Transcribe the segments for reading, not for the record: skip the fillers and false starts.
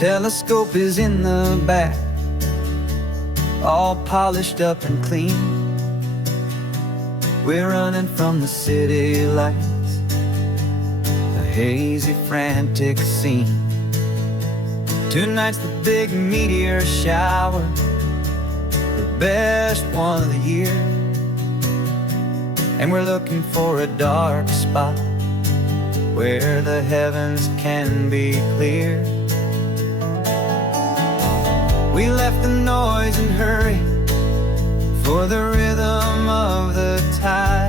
Telescope is in the back, all polished up and clean. We're running from the city lights, a hazy, frantic scene. Tonight's the big meteor shower, the best one of the year. And we're looking for a dark spot where the heavens can be clear. We left the noise and hurry for the rhythm of the tide,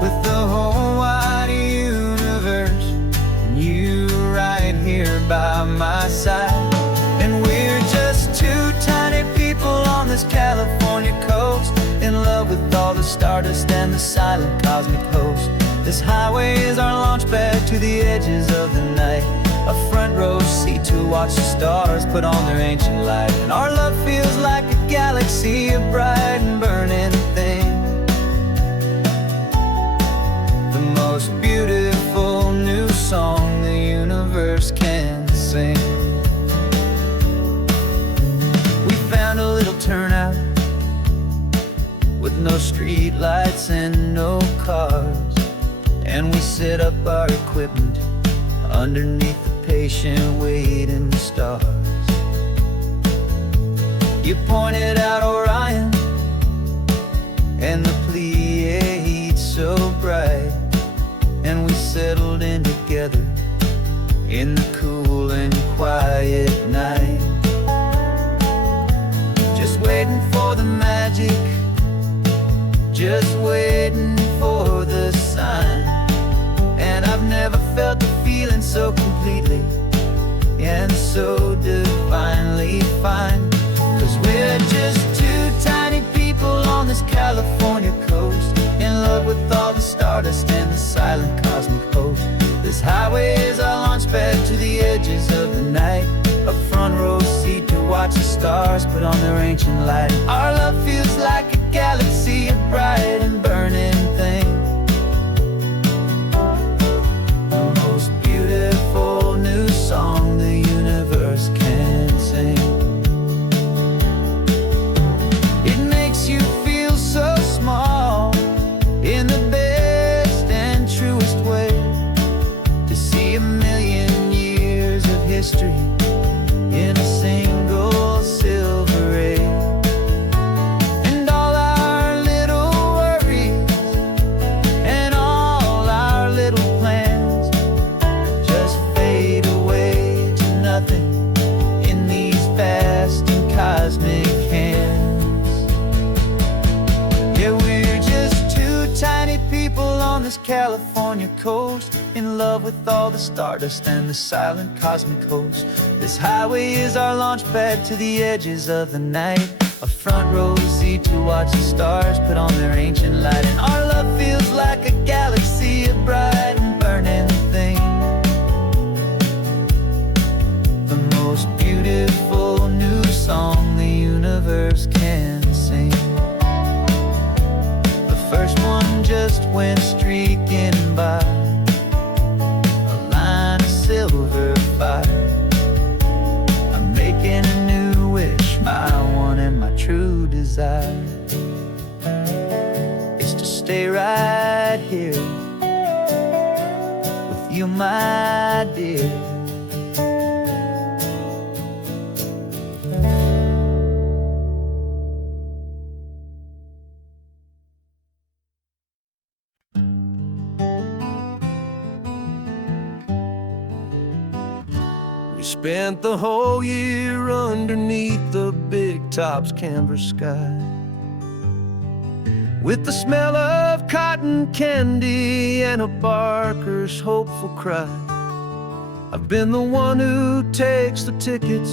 with the whole wide universe and you right here by my side. And we're just two tiny people on this California coast, in love with all the stardust and the silent cosmic host. This highway is our launch pad to the edges of the night, a front row seat to watch the stars put on their ancient light. And our love feels like a galaxy, a bright and burning thing, the most beautiful new song the universe can sing. We found a little turnout with no street lights and no cars, and we set up our equipment underneath the patient waiting stars. You pointed out Orion and the Pleiades so bright, and we settled in together in the cool and quiet night, just waiting for the magic, just waiting for the sign. And I've never felt the feeling so completely and so divinely fine. 'Cause we're just two tiny people on this California coast, in love with all the stardust and the silent cosmic host. This highway is our launch pad to the edges of the night, a front row seat to watch the stars put on their ancient light. Our love feels like a galaxy, a bright and burning thing, the most beautiful new song the universe can sing. It makes you feel so small in the best and truest way, to see a million years of history in a single silver ray. And all our little worries and all our little plans just fade away to nothing in these vast and cosmic hands. Yeah, we're just two tiny people on this California coast, in love with all the stardust and the silent cosmic host. This highway is our launch pad to the edges of the night, a front row seat to watch the stars put on their ancient light. And our love feels like a galaxy, a bright and burning thing, the most beautiful new song the universe can sing. The first one just went streaking by, a line of silver fire. I'm making a new wish, my one and my true desire is to stay right here with you, my dear. Spent the whole year underneath the big top's canvas sky, with the smell of cotton candy and a barker's hopeful cry. I've been the one who takes the tickets,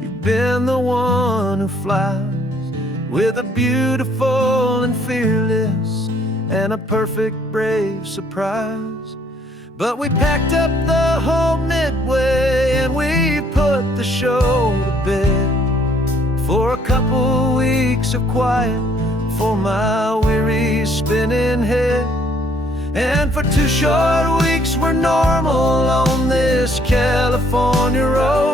you've been the one who flies, with a beautiful and fearless and a perfect brave surprise. But we packed up the whole Midway and we put the show to bed, for a couple weeks of quiet for my weary spinning head. And for 2 short weeks we're normal on this California road.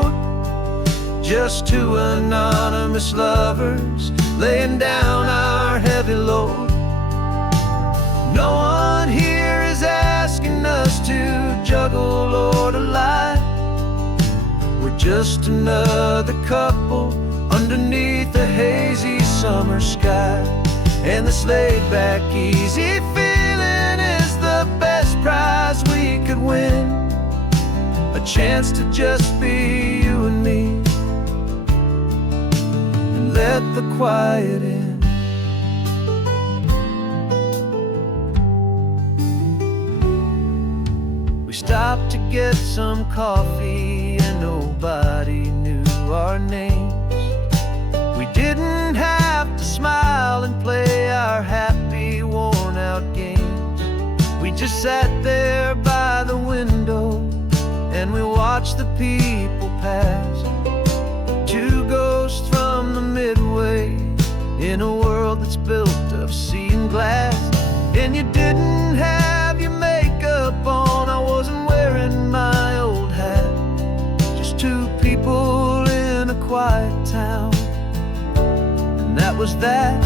just two anonymous lovers laying down our heavy load. No one here is asking us to juggle or to lie. We're just another couple underneath the hazy summer sky. And this laid-back, easy feeling is the best prize we could win. A chance to just be you and me, and let the quiet in. We stopped to get some coffee and nobody knew our names. We didn't have to smile and play our happy, worn-out games. We just sat there by the window and we watched the people pass. Two ghosts from the Midway in a world that's built of sea and glass. And you didn't have your makeup on, I wasn't wearing my old hat. Just two people in a quiet town, and that was that.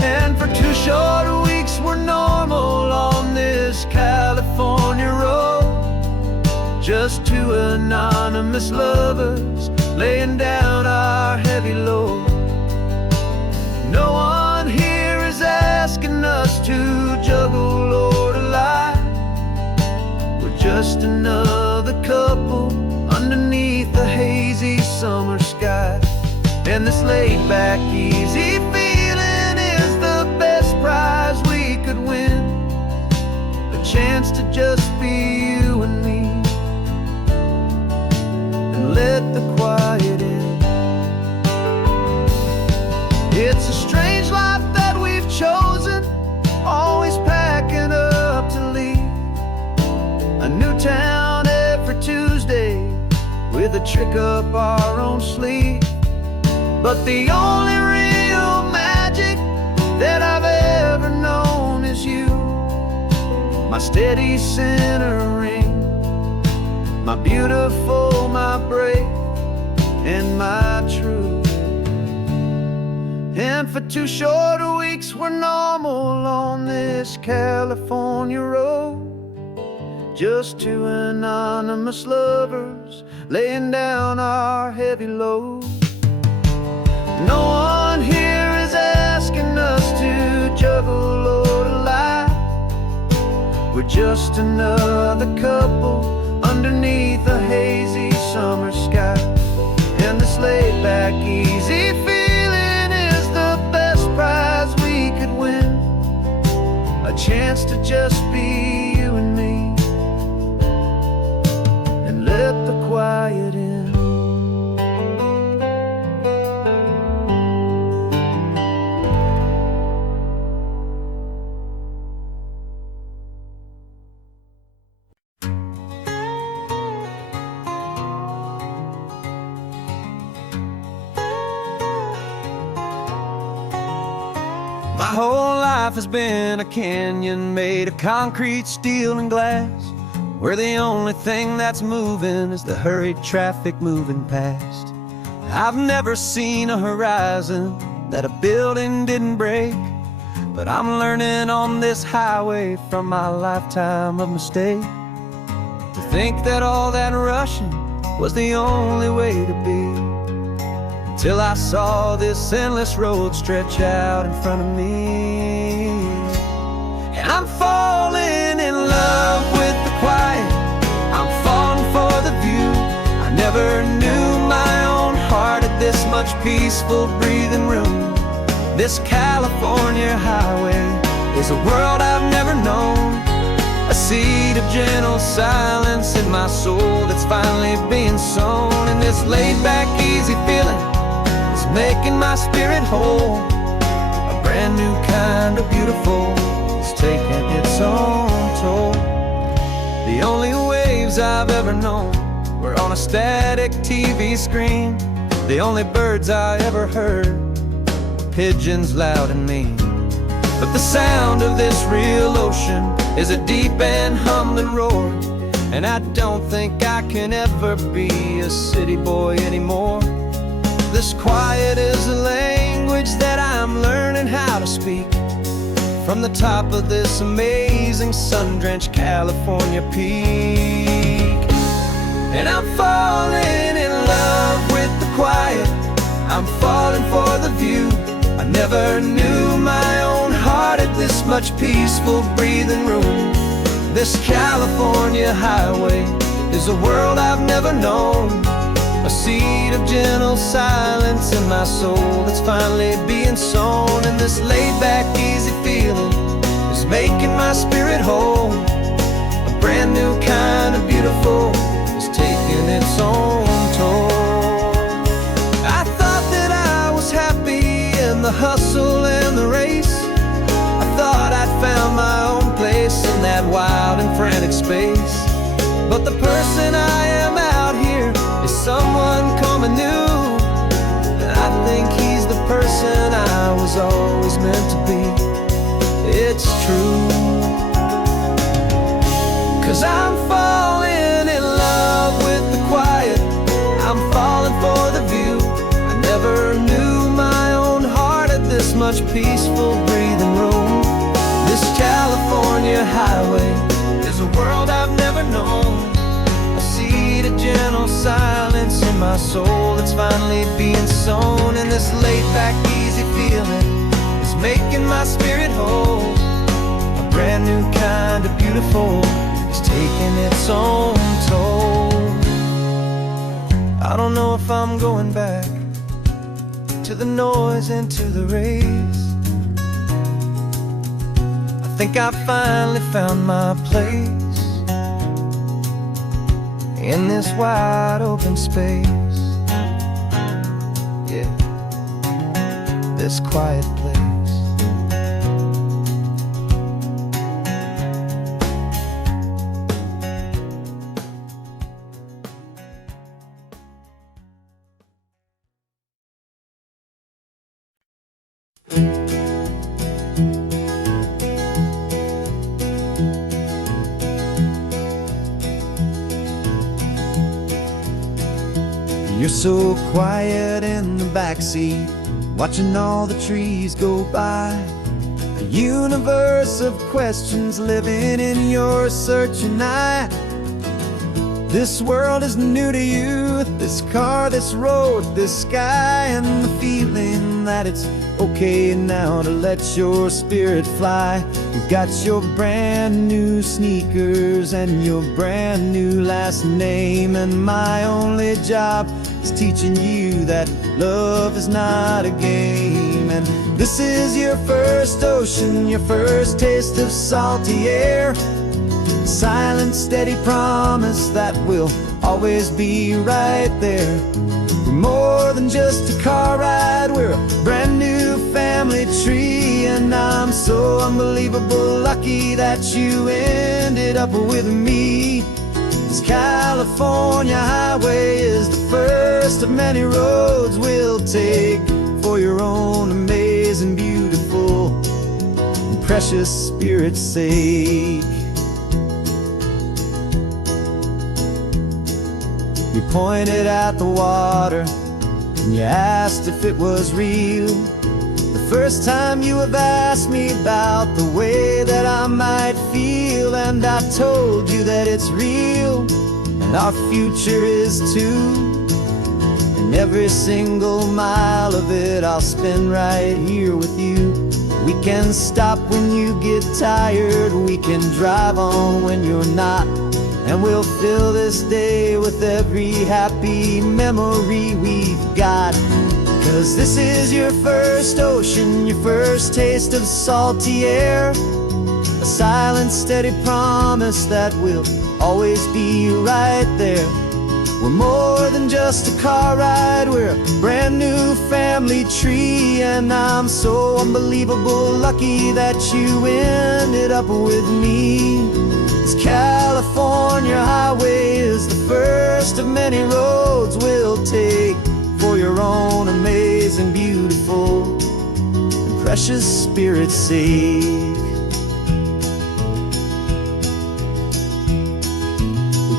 And for 2 short weeks we're normal on this California road. Just two anonymous lovers laying down our heavy load. No one here is asking us to juggle or to lie. We're just another couple underneath the hazy summer sky. And this laid-back, easy feeling is the best prize we could win. A chance to just be you and me, and let the quiet in. It's a strange life that we've chosen, always packing up to leave. A new town every Tuesday with a trick up our own sleeve. But the only real magic that I've ever known is you, my steady centering, my beautiful, my brave, and my true. And for 2 short weeks we're normal on this California road. Just two anonymous lovers laying down our heavy load. No one here is asking us to juggle or to lie. We're just another couple underneath a hazy summer sky. And this laid-back, easy feeling is the best prize we could win. A chance to just be you and me, and let the quiet in. My whole life has been a canyon made of concrete, steel, and glass, where the only thing that's moving is the hurried traffic moving past. I've never seen a horizon that a building didn't break, but I'm learning on this highway from my lifetime of mistake to think that all that rushing was the only way to be. Till I saw this endless road stretch out in front of me. And I'm falling in love with the quiet, I'm falling for the view. I never knew my own heart had this much peaceful breathing room. This California highway is a world I've never known, a seed of gentle silence in my soul that's finally being sown. And this laid-back, easy feeling making my spirit whole. A brand new kind of beautiful is taking its own toll. The only waves I've ever known were on a static TV screen. The only birds I ever heard were pigeons loud and mean. But the sound of this real ocean is a deep and humbling roar. and I don't think I can ever be a city boy anymore. This quiet is a language that I'm learning how to speak from the top of this amazing sun-drenched California peak. And I'm falling in love with the quiet, I'm falling for the view. I never knew my own heart had this much peaceful breathing room. This California highway is a world I've never known, a seed of gentle silence in my soul that's finally being sown. And this laid-back, easy feeling is making my spirit whole. A brand new kind of beautiful is taking its own toll. I thought that I was happy in the hustle and the race. I thought I'd found my own place in that wild and frantic space. But the person I am out here is someone coming new, and I think he's the person I was always meant to be. It's true, 'cause I'm falling in love with the quiet, I'm falling for the view. I never knew my own heart had this much peaceful breathing room. This California highway is a world I've never known, a seed of gentle silence in my soul that's finally being sown. And this laid-back, easy feeling is making my spirit whole. A brand new kind of beautiful is taking its own toll. I don't know if I'm going back to the noise and to the race. I think I finally found my place in this wide open space. Yeah, this quiet place. You're so quiet in the backseat, watching all the trees go by. A universe of questions living in your searching eye. This world is new to you, this car, this road, this sky, and the feeling that it's okay now to let your spirit fly. You've got your brand new sneakers and your brand new last name, and my only job is teaching you that love is not a game. And this is your first ocean, your first taste of salty air, silent, steady promise that we'll always be right there. We're more than just a car ride, we're a brand new family tree. And I'm so unbelievable lucky that you ended up with me. This California highway is the first of many roads we'll take for your own amazing, beautiful, and precious spirit's sake. You pointed at the water and you asked if it was real. The first time you have asked me about the way that I might feel, and I told you that it's real and our future is too. And every single mile of it I'll spend right here with you. We can stop when you get tired, we can drive on when you're not, and we'll fill this day with every happy memory we've got. 'Cause this is your first ocean, your first taste of salty air, a silent, steady promise that we'll always be right there. We're more than just a car ride, we're a brand new family tree. And I'm so unbelievable lucky that you ended up with me. This California highway is the first of many roads we'll take for your own amazing, beautiful, and precious spirit's sake.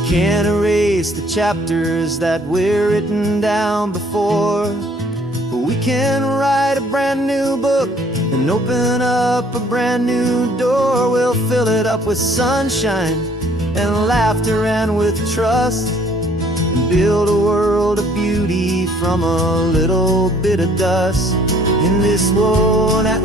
can't erase the chapters that were written down before, but we can write a brand new book and open up a brand new door. We'll fill it up with sunshine and laughter and with trust, and build a world of beauty from a little bit of dust. In this world that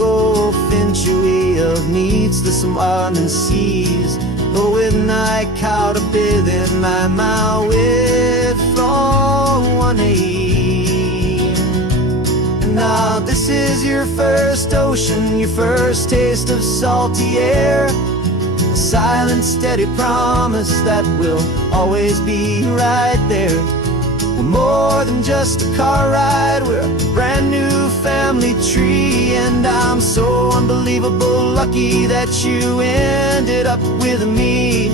finch of needs the sun and seas, but when I caught a bit in my mouth with from one aim. And now this is your first ocean, your first taste of salty air, a silent, steady promise that we'll always be right there. We're more than just a car ride, we're a brand new family tree. And I'm so unbelievable lucky that you ended up with me.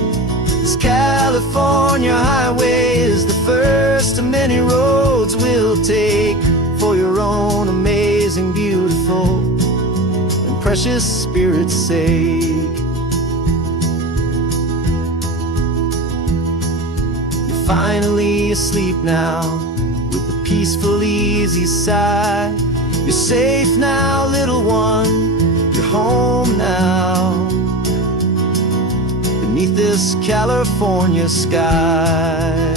This California highway is the first of many roads we'll take for your own amazing, beautiful, and precious spirit's sake. Finally asleep now, with a peaceful, easy sigh. You're safe now, little one, you're home now, beneath this California sky.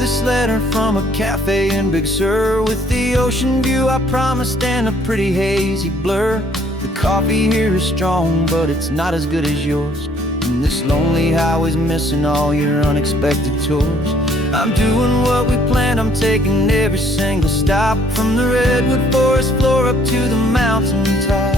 This letter from a cafe in Big Sur, with the ocean view I promised and a pretty hazy blur. The coffee here is strong, but it's not as good as yours, and this lonely highway's missing all your unexpected tours. I'm doing what we planned, I'm taking every single stop, from the redwood forest floor up to the mountain top.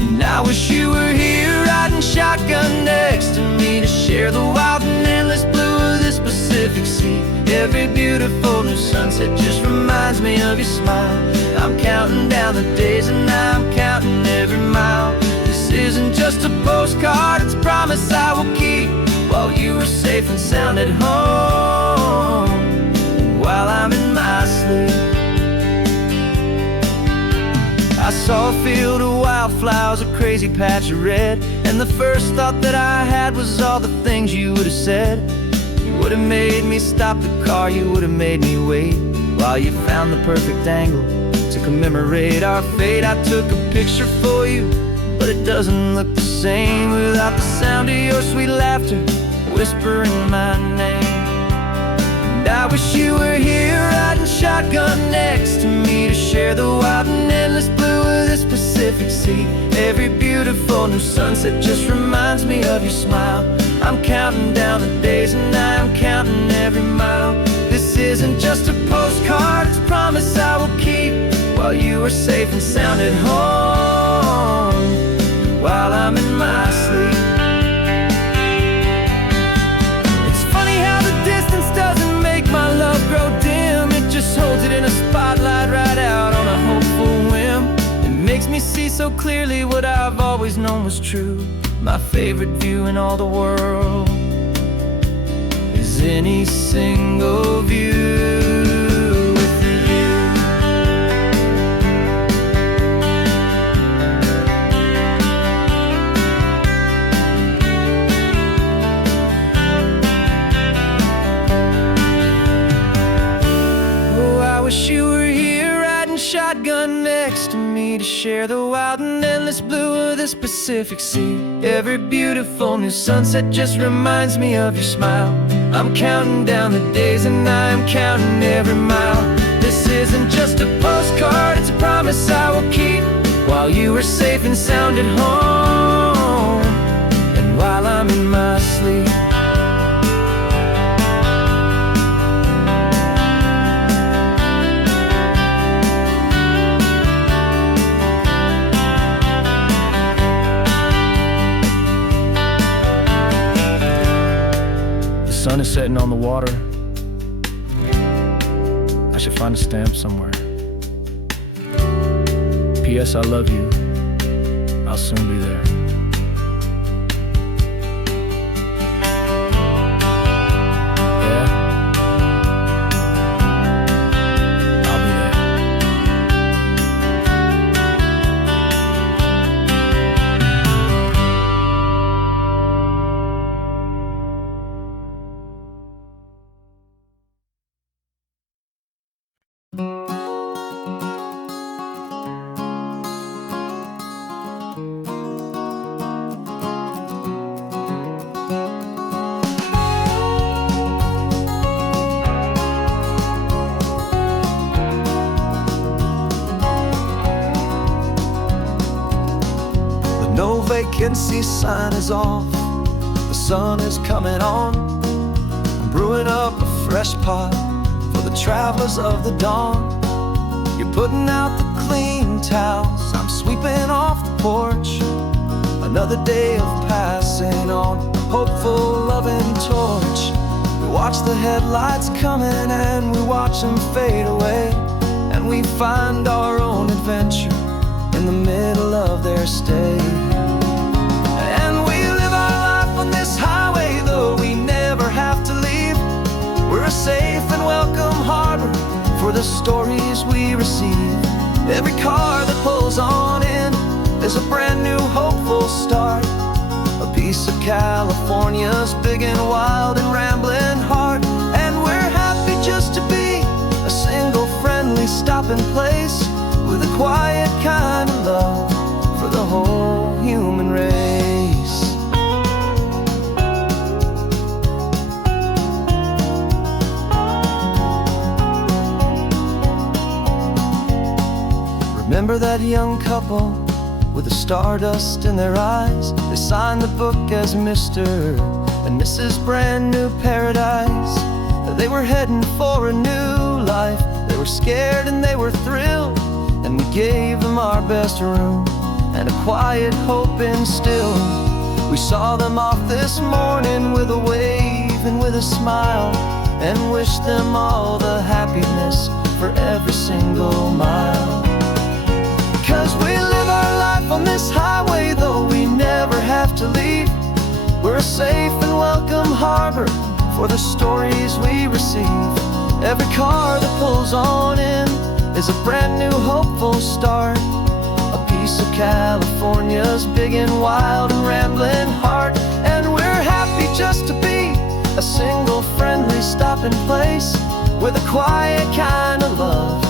And I wish you were here riding shotgun next to me, to share the wild and endless blue of this Pacific Sea. Every beautiful new sunset just reminds me of your smile. I'm counting down the days and I'm counting every mile. This isn't just a postcard, it's a promise I will keep, while you are safe and sound at home, and while I'm in my sleep. I saw a field of wildflowers, a crazy patch of red, and the first thought that I had was all the things you would have said. You would have made me stop the car, you would have made me wait, while you found the perfect angle to commemorate our fate. I took a picture for you, but it doesn't look the same without the sound of your sweet laughter whispering my name. And I wish you were here riding shotgun next to me, to share the wild and endless blue of this Pacific Sea. Every beautiful new sunset just reminds me of your smile. I'm counting down the days and I'm counting every mile. This isn't just a postcard, it's a promise I will keep, while you are safe and sound at home, while I'm in my sleep. It's funny how the distance doesn't make my love grow dim, it just holds it in a spotlight right out on a hopeful whim. It makes me see so clearly what I've always known was true. My favorite view in all the world is any single view with you. Oh, I wish you were here riding shotgun next to me, to share the wild and endless blue of this Pacific Sea. Every beautiful new sunset just reminds me of your smile. I'm counting down the days and I'm counting every mile. This isn't just a postcard, it's a promise I will keep, while you are safe and sound at home, and while I'm in my sleep. writing on the water. I should find a stamp somewhere. P.S. I love you. I'll soon be there. Yeah? I'll be there. No vacancy sign is off, the sun is coming on. I'm brewing up a fresh pot for the travelers of the dawn. You're putting out the clean towels, I'm sweeping off the porch. Another day of passing on, a hopeful, loving torch. We watch the headlights coming and we watch them fade away, and we find our own adventure in the middle of their stay. And we live our life on this highway, though we never have to leave. We're a safe and welcome harbor for the stories we receive. Every car that pulls on in is a brand new hopeful start, a piece of California's big and wild and rambling heart. And we're happy just to be a single friendly stopping place, with a quiet kind of love for the whole human race. Remember that young couple with the stardust in their eyes? They signed the book as Mr. and Mrs. Brand New Paradise. They were heading for a new life. They were scared and they were thrilled, and we gave them our best room and a quiet hope instilled. We saw them off this morning with a wave and with a smile, and wished them all the happiness for every single mile. 'Cause we live our life on this highway, though we never have to leave. We're a safe and welcome harbor for the stories we receive. Every car that pulls on in is a brand new hopeful start, a piece of California's big and wild and rambling heart. And we're happy just to be a single friendly stopping place, with a quiet kind of love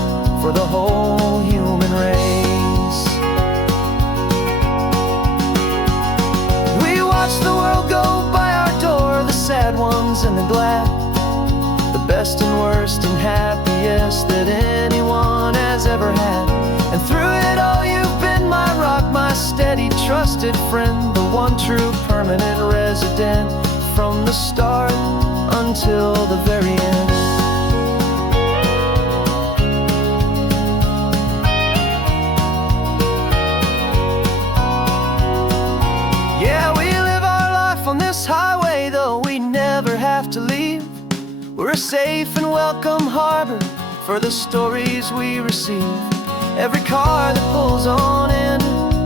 for the whole human race. We watch the world go by our door, the sad ones and the glad, the best and worst and happiest that anyone has ever had. And through it all you've been my rock, my steady trusted friend, the one true permanent resident, from the start until the very end. Yeah, we live our life on this highway, though we never have to leave. We're a safe and welcome harbor for the stories we receive. Every car that pulls on in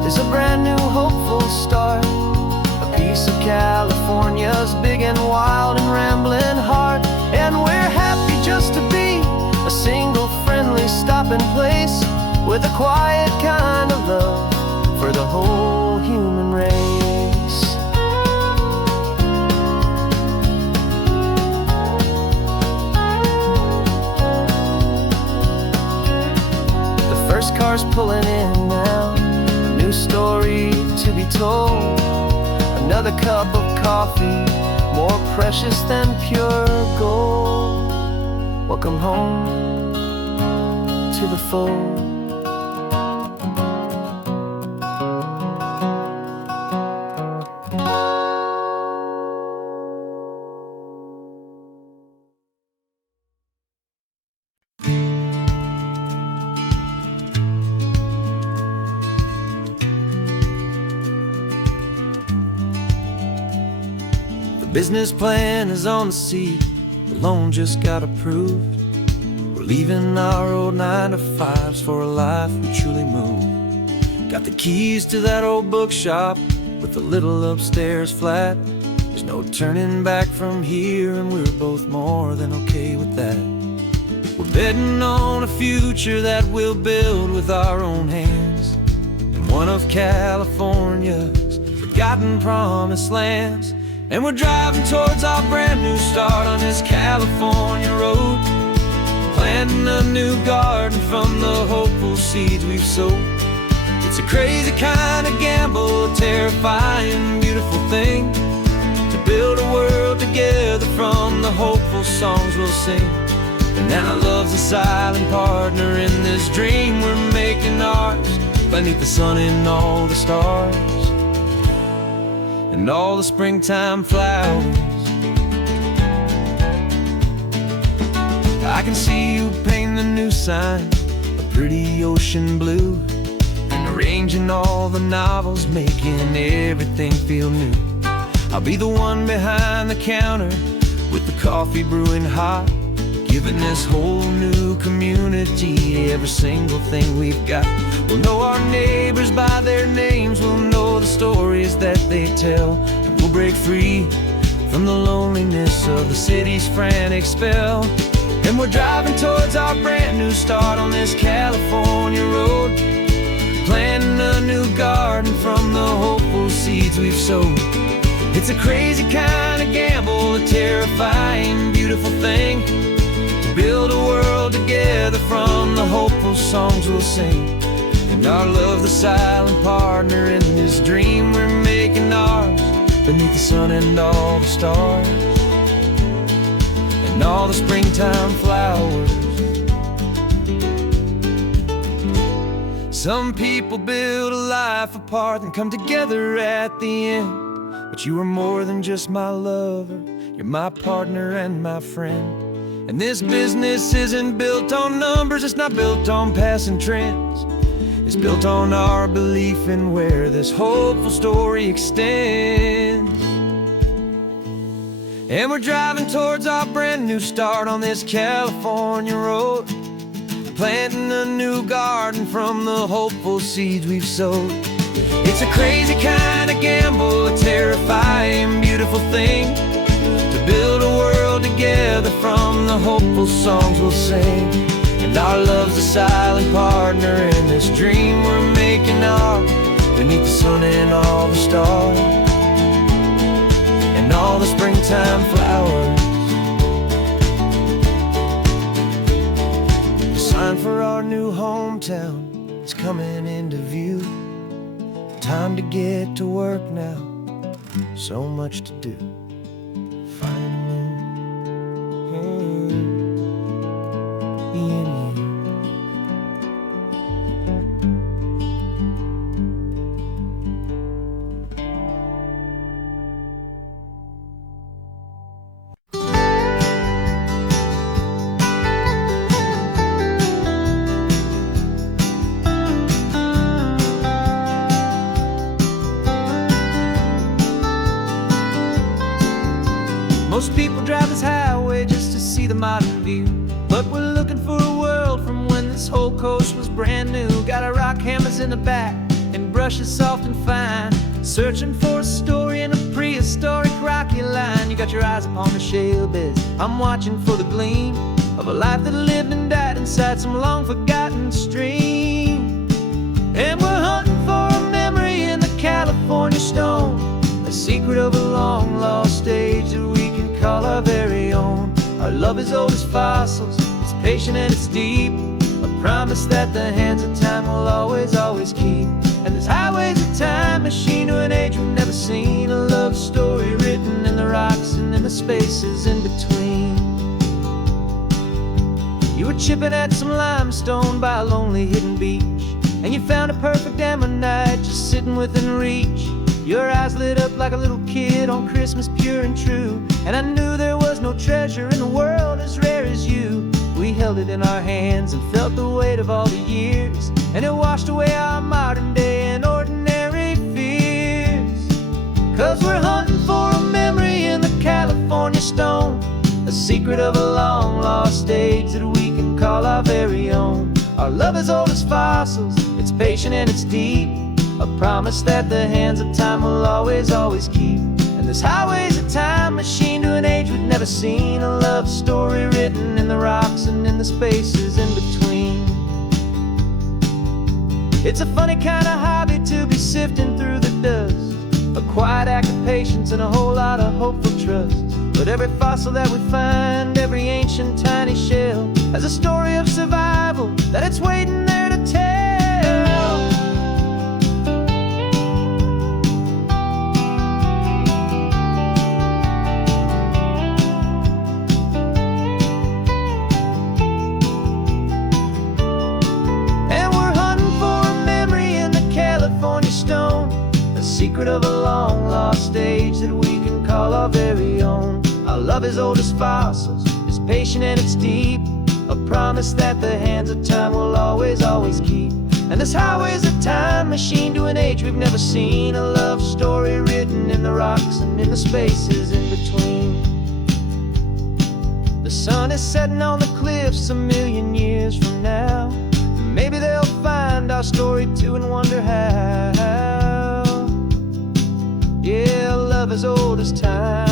is a brand new hopeful start, a piece of California's big and wild and rambling heart. And we're happy just to be a single friendly stopping place, with a quiet kind of love for the whole human race. First car's pulling in now, a new story to be told. Another cup of coffee, more precious than pure gold. Welcome home to the fold. Business plan is on the seat, the loan just got approved. We're leaving our old 9-to-5s for a life we truly move. Got the keys to that old bookshop with the little upstairs flat. There's no turning back from here, and we're both more than okay with that. We're betting on a future that we'll build with our own hands, in one of California's forgotten promised lands. And we're driving towards our brand new start on this California road, planting a new garden from the hopeful seeds we've sowed. It's a crazy kind of gamble, a terrifying, beautiful thing, to build a world together from the hopeful songs we'll sing. And now love's a silent partner in this dream we're making ours, beneath the sun and all the stars and all the springtime flowers. I can see you paint the new sign a pretty ocean blue, and arranging all the novels, making everything feel new. I'll be the one behind the counter with the coffee brewing hot, giving this whole new community every single thing we've got. We'll know our neighbors by their names, we'll know the stories that they tell, and we'll break free from the loneliness of the city's frantic spell. And we're driving towards our brand new start on this California road, planting a new garden from the hopeful seeds we've sowed. It's a crazy kind of gamble, a terrifying, beautiful thing, to build a world together from the hopeful songs we'll sing. And our love's the silent partner in this dream we're making ours, beneath the sun and all the stars and all the springtime flowers. Some people build a life apart and come together at the end, but you are more than just my lover, you're my partner and my friend. And this business isn't built on numbers, it's not built on passing trends. It's built on our belief in where this hopeful story extends. And we're driving towards our brand new start on this California road, planting a new garden from the hopeful seeds we've sowed. It's a crazy kind of gamble, a terrifying, beautiful thing, to build a world together from the hopeful songs we'll sing. And our love's a silent partner in this dream we're making ours, beneath the sun and all the stars and all the springtime flowers. The sign for our new hometown is coming into view. Time to get to work now, so much to do. Most people drive this highway just to see the modern view, but we're looking for a world from when this whole coast was brand new. Got our rock hammers in the back and brushes soft and fine, searching for a story in a prehistoric rocky line. You got your eyes upon the shale beds, I'm watching for the gleam of a life that lived and died inside some long forgotten stream. And we're hunting for a memory in the California stone, a secret of a long lost age that we can call our very own. Our love is old as fossils, it's patient and it's deep, a promise that the hands of time will always, always keep. And this highway's a time machine to an age we've never seen, a love story written in the rocks and in the spaces in between. You were chipping at some limestone by a lonely hidden beach, and you found a perfect ammonite just sitting within reach. Your eyes lit up like a little kid on Christmas, pure and true, and I knew there was no treasure in the world as rare as you. We held it in our hands and felt the weight of all the years, and it washed away our modern day and ordinary fears. 'Cause we're hunting for a memory in the California stone, a secret of a long-lost age that we can call our very own. Our love is old as fossils, it's patient and it's deep, a promise that the hands of time will always, always keep. And this highway's a time machine to an age we've never seen, a love story written in the rocks and in the spaces in between. It's a funny kind of hobby to be sifting through the dust, a quiet act of patience and a whole lot of hopeful trust. But every fossil that we find, every ancient tiny shell, has a story of survival that it's waiting there to tell. And we're hunting for a memory in the California stone, a secret of a long-lost age that we can call our very own. Our love is old as fossils, it's patient and it's deep, a promise that the hands of time will always, always keep. And this highway's a time machine to an age we've never seen, a love story written in the rocks and in the spaces in between. The sun is setting on the cliffs a million years from now. Maybe they'll find our story too and wonder how. Yeah, love is old as time.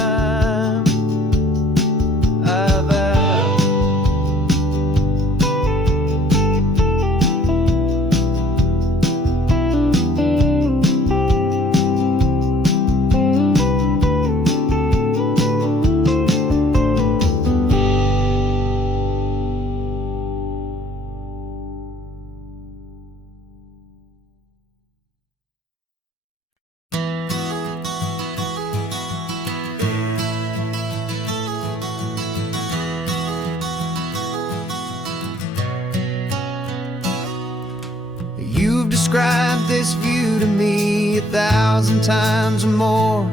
You've described this view to me 1,000 times or more,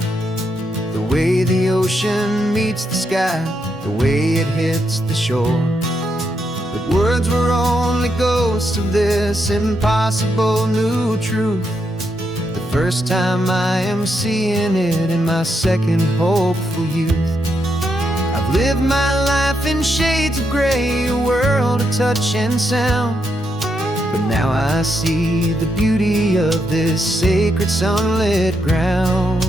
the way the ocean meets the sky, the way it hits the shore. But words were only ghosts of this impossible new truth. The first time I am seeing it in my second hopeful youth. I've lived my life in shades of gray, a world of touch and sound, but now I see the beauty of this sacred sunlit ground.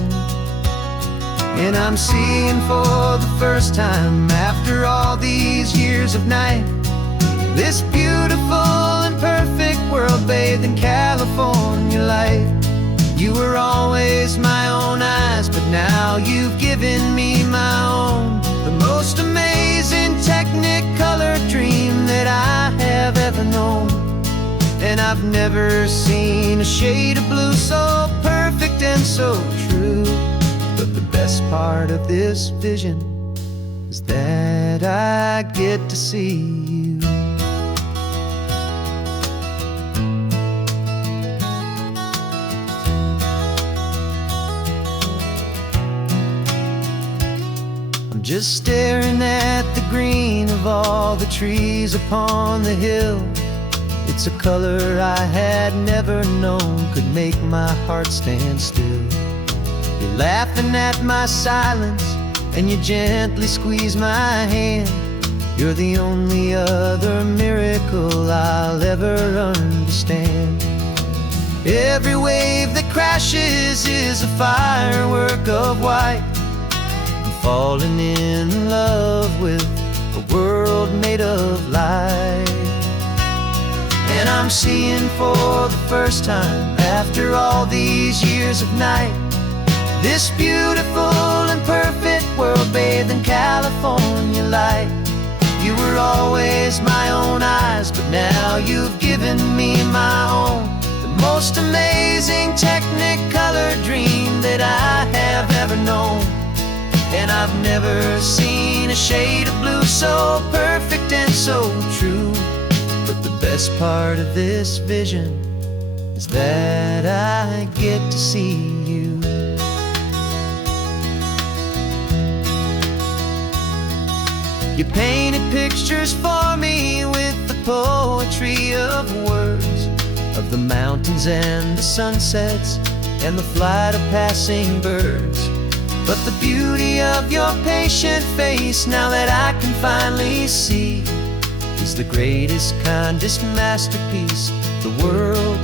And I'm seeing for the first time, after all these years of night, this beautiful and perfect world bathed in California light. You were always my own eyes, but now you've given me my own, the most amazing technicolor dream that I have ever known. And I've never seen a shade of blue so perfect and so true. But the best part of this vision is that I get to see you. I'm just staring at the green of all the trees upon the hill. It's a color I had never known could make my heart stand still. You're laughing at my silence, and you gently squeeze my hand. You're the only other miracle I'll ever understand. Every wave that crashes is a firework of white. I'm falling in love with a world made of light. And I'm seeing for the first time, after all these years of night, this beautiful and perfect world bathed in California light. You were always my own eyes, but now you've given me my own, the most amazing technicolor dream that I have ever known. And I've never seen a shade of blue so perfect and so true. But the best part of this vision is that I get to see you. You painted pictures for me with the poetry of words, of the mountains and the sunsets and the flight of passing birds. But the beauty of your patient face, now that I can finally see, is the greatest, kindest masterpiece the world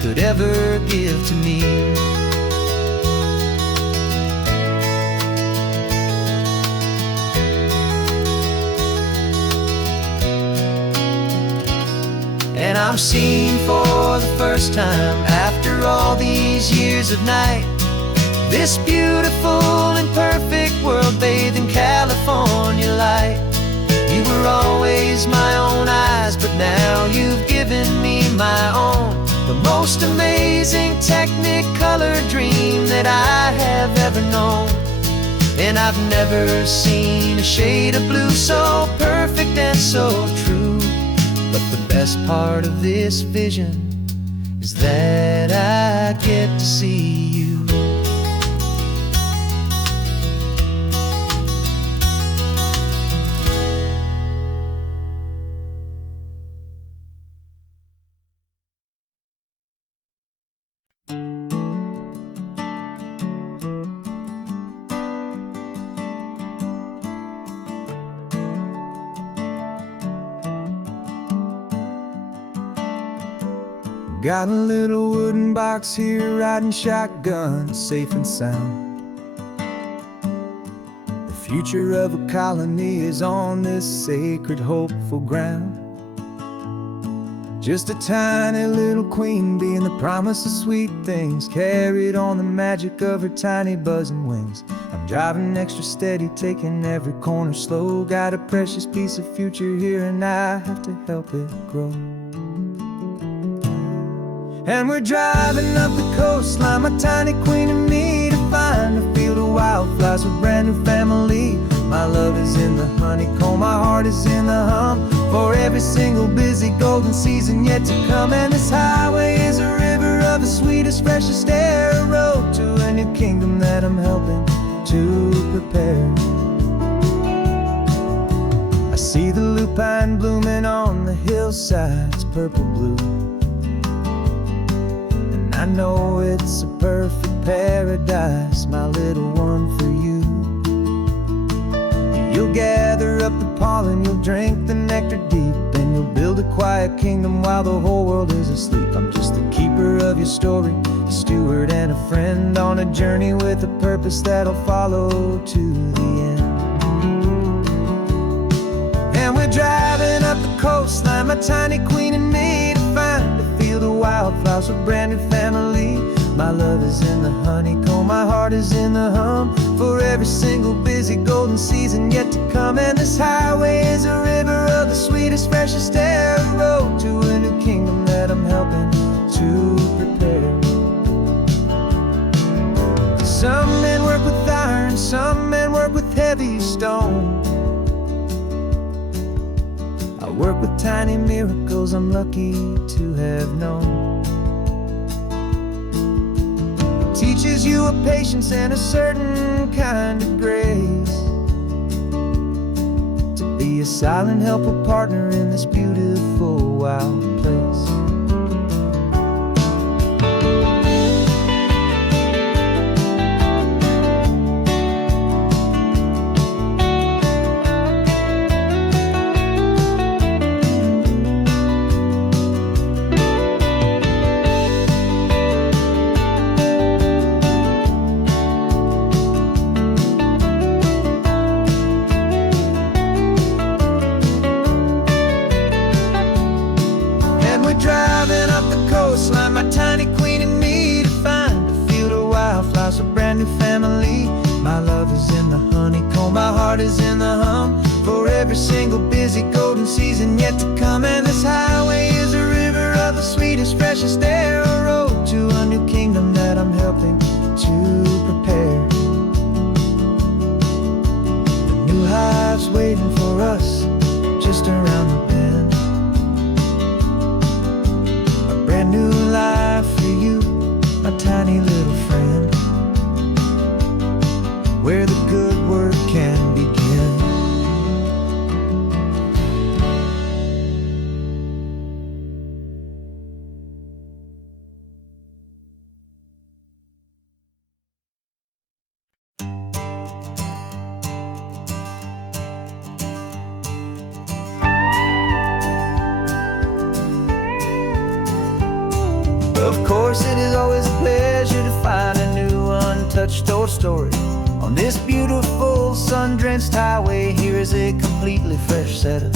could ever give to me. And I'm seeing for the first time, after all these years of night, this beautiful and perfect world bathed in California light. You were always my own eyes, but now you've given me my own, the most amazing technicolor dream that I have ever known. And I've never seen a shade of blue so perfect and so true. But the best part of this vision is that I get to see you. Got a little wooden box here, riding shotgun, safe and sound. The future of a colony is on this sacred, hopeful ground. Just a tiny little queen bee and the promise of sweet things, carried on the magic of her tiny buzzing wings. I'm driving extra steady, taking every corner slow. Got a precious piece of future here and I have to help it grow. And we're driving up the coastline, my tiny queen and me, to find a field of wildflowers with brand new family. My love is in the honeycomb, my heart is in the hum, for every single busy golden season yet to come. And this highway is a river of the sweetest, freshest air, a road to a new kingdom that I'm helping to prepare. I see the lupine blooming on the hillsides, purple blue. I know it's a perfect paradise, my little one, for you. You'll gather up the pollen, you'll drink the nectar deep, and you'll build a quiet kingdom while the whole world is asleep. I'm just the keeper of your story, a steward and a friend, on a journey with a purpose that'll follow to the end. And we're driving up the coastline, my tiny queen and me, to find a field of wildflowers with brand new family. My love is in the honeycomb, my heart is in the hum, for every single busy golden season yet to come. And this highway is a river of the sweetest, freshest air, a road to a new kingdom that I'm helping to prepare. Some men work with iron, some men work with heavy stone. I work with tiny miracles I'm lucky to have known. It teaches you a patience and a certain kind of grace, to be a silent, helpful partner in this beautiful, wild place. Driving up the coastline, my tiny queen and me, to find a field of wildflowers, a brand new family. My love is in the honeycomb, my heart is in the hum, for every single busy golden season yet to come. And this highway is a river of the sweetest, freshest air, a road to a new kingdom that I'm helping to prepare. The new hive's waiting for us just around the bend. New life for you, my tiny little friend, where the good work can begin. Of course, it is always a pleasure to find a new untouched old story. On this beautiful sun-drenched highway, here is a completely fresh set of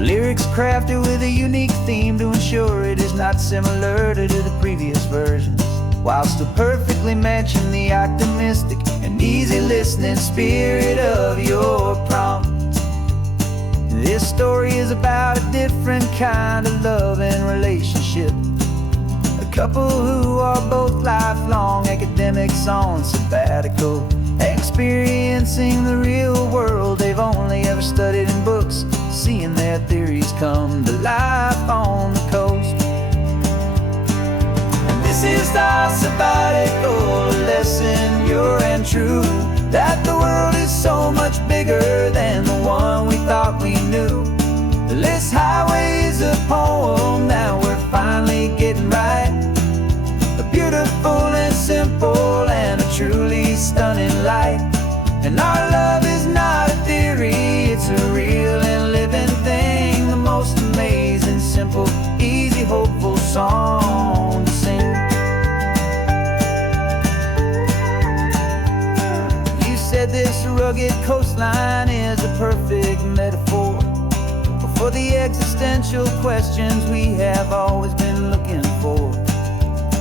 lyrics crafted with a unique theme to ensure it is not similar to the previous versions, while still perfectly matching the optimistic and easy listening spirit of your prompt. This story is about a different kind of love and relationship. A couple who are both lifelong academics on sabbatical, experiencing the real world they've only ever studied in books, seeing their theories come to life on the coast. And this is our sabbatical lesson, pure and true, that the world is so much bigger than the one we thought we knew. This highway is a poem that we're finally getting right. A beautiful and simple and a truly stunning light. And our love is not a theory, it's a real and living thing. The most amazing, simple, easy, hopeful song to sing. You said this rugged coastline is a perfect metaphor for the existential questions we have always been looking for.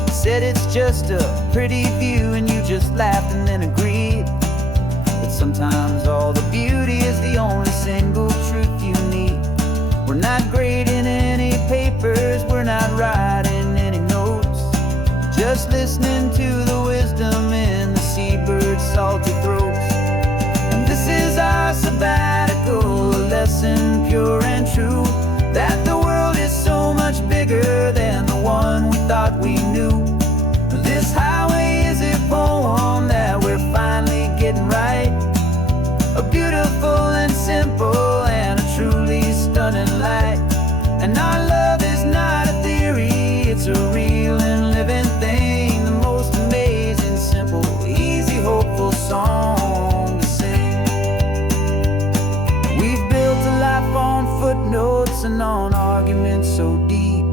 You said it's just a pretty view and you just laughed and then agreed. But sometimes all the beauty is the only single truth you need. We're not grading any papers, we're not writing any notes, just listening to the wisdom in the seabird's salty throats. And this is our sabbatical lesson, pure and true, that the world is so much bigger than the one we thought we knew. This highway is a poem that we're finally getting right. A beautiful and simple and a truly stunning light. And our love is not a theory, it's a real and living thing. The most amazing, simple, easy, hopeful song to sing. We've built a life on footnotes and on arguments so deep,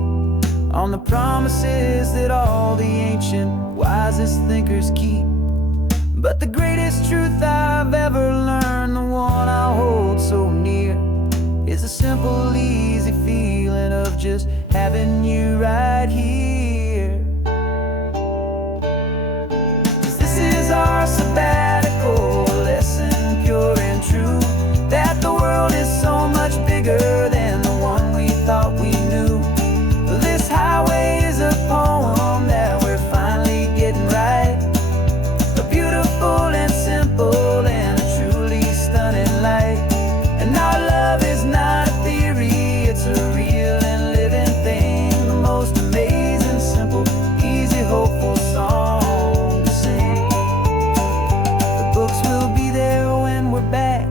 on the promises that all the ancient, wisest thinkers keep. But the greatest truth I've ever learned, the one I hold so near, is a simple, easy feeling of just having you right here. 'Cause this is our sabbatical lesson, pure and true, that the world is so much bigger than the one we thought we knew. This highway is a poem that we're finally getting right. A beautiful and simple and a truly stunning light. And our love is not a theory, it's a real and living thing. The most amazing, simple, easy, hopeful song to sing. The books will be there when we're back,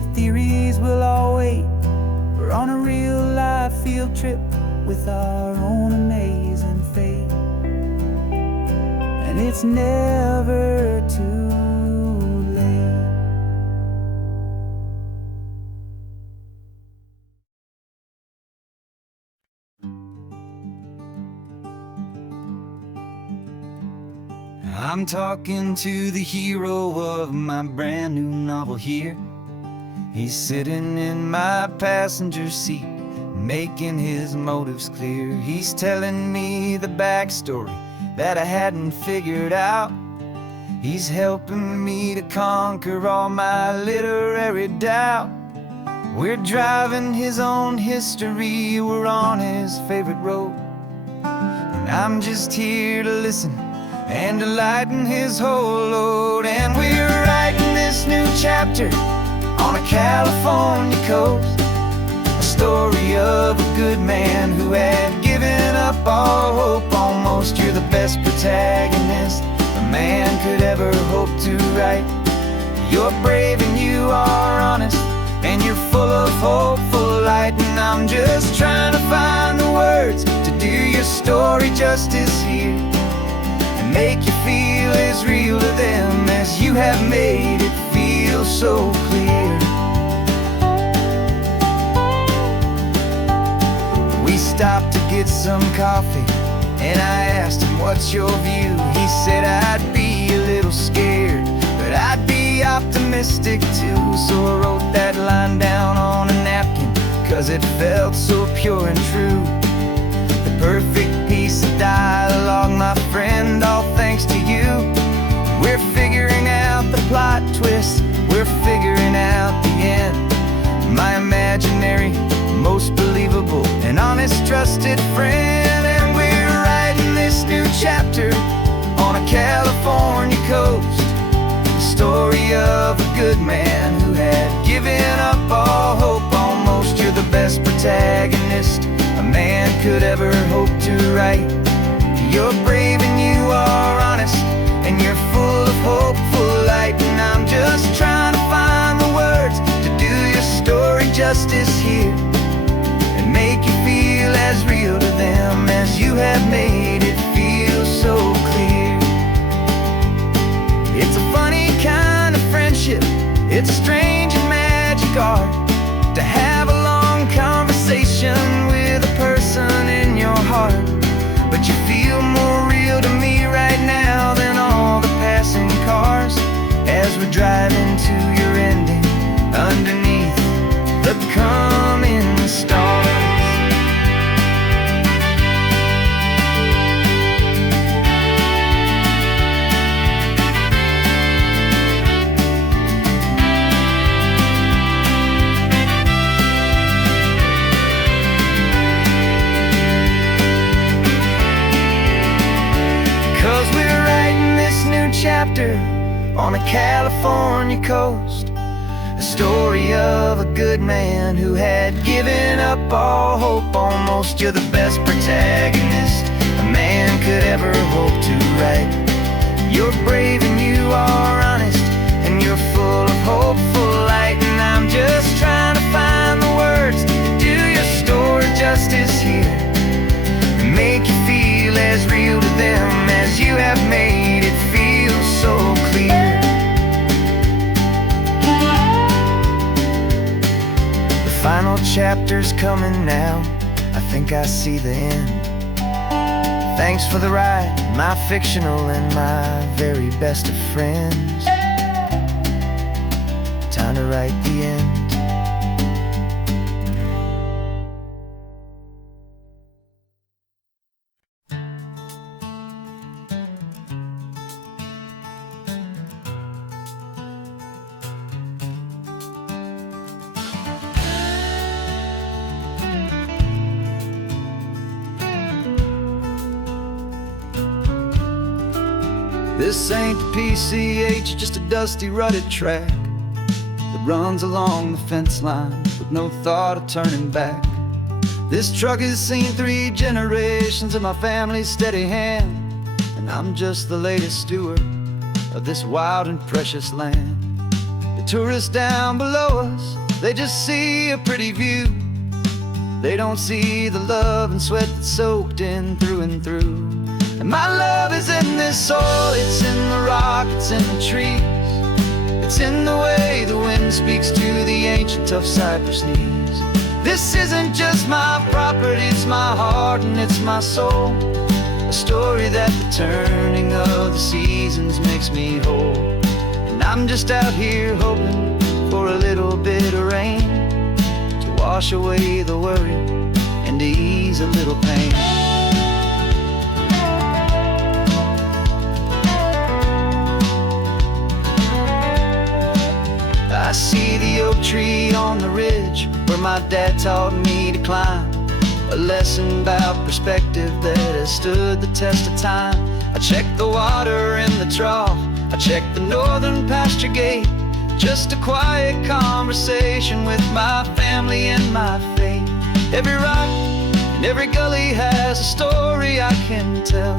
the theories will all wait. We're on a real life field trip with our own amazing fate. And it's never too late. I'm talking to the hero of my brand new novel here. He's sitting in my passenger seat, making his motives clear. He's telling me the backstory that I hadn't figured out. He's helping me to conquer all my literary doubt. We're driving his own history, we're on his favorite road, and I'm just here to listen and to lighten his whole load. And we're writing this new chapter on a California coast, a story of a good man who had given up all hope almost. You're the best protagonist a man could ever hope to write. You're brave and you are honest, and you're full of hopeful light. And I'm just trying to find the words to do your story justice here, and make you feel as real to them as you have made it feel so clear. We stopped to get some coffee And I asked him, what's your view? He said, I'd be a little scared, but I'd be optimistic too. So I wrote that line down on a napkin, 'cause it felt so pure and true. The perfect piece of dialogue, my friend, all thanks to you. We're figuring out the plot twist, we're figuring out the end. My imaginary, most believable and honest trusted friend. And we're writing this new chapter on a California coast, the story of a good man who had given up all hope almost. You're the best protagonist a man could ever hope to write. You're brave and you are honest, and you're full of hopeful light. And I'm just trying to find the words to do your story justice here, and make you feel as real to them as you have made it feel so clear. It's a funny kind of friendship, it's strange and magic art to have a long conversation with a person in your heart. But you feel more real to me right now than all the passing cars, as we're driving to your ending underneath the coming stars. 'Cause we're writing this new chapter on a California coast, a story of a good man who had given up all hope almost. You're the best protagonist a man could ever hope to write. You're brave and you are honest, and you're full of hopeful light. And I'm just trying to find the words to do your story justice here, and make you feel as real to them as you have made it feel so clear. The final chapter's coming now, I think I see the end. Thanks for the ride, my fictional and my very best of friends. Time to write the end. This ain't the PCH, just a dusty, rutted track that runs along the fence line with no thought of turning back. This truck has seen 3 generations of my family's steady hand, and I'm just the latest steward of this wild and precious land. The tourists down below us, they just see a pretty view. They don't see the love and sweat that's soaked in through and through. And my love is in this soil, it's in the rock, it's in the trees. It's in the way the wind speaks to the ancient tough cypress knees. This isn't just my property, it's my heart and it's my soul. A story that the turning of the seasons makes me whole. And I'm just out here hoping for a little bit of rain to wash away the worry and to ease a little pain. I see the oak tree on the ridge where my dad taught me to climb, a lesson about perspective that has stood the test of time. I check the water in the trough, I check the northern pasture gate, just a quiet conversation with my family and my faith. Every rock and every gully has a story I can tell,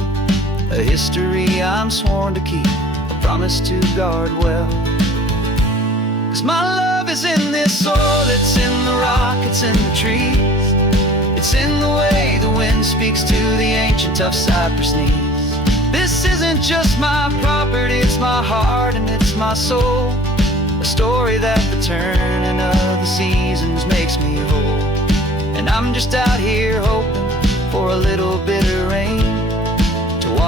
a history I'm sworn to keep, a promise to guard well. 'Cause my love is in this soil, it's in the rock, it's in the trees. It's in the way the wind speaks to the ancient tough cypress knees. This isn't just my property, it's my heart and it's my soul. A story that the turning of the seasons makes me whole. And I'm just out here hoping for a little bit of rain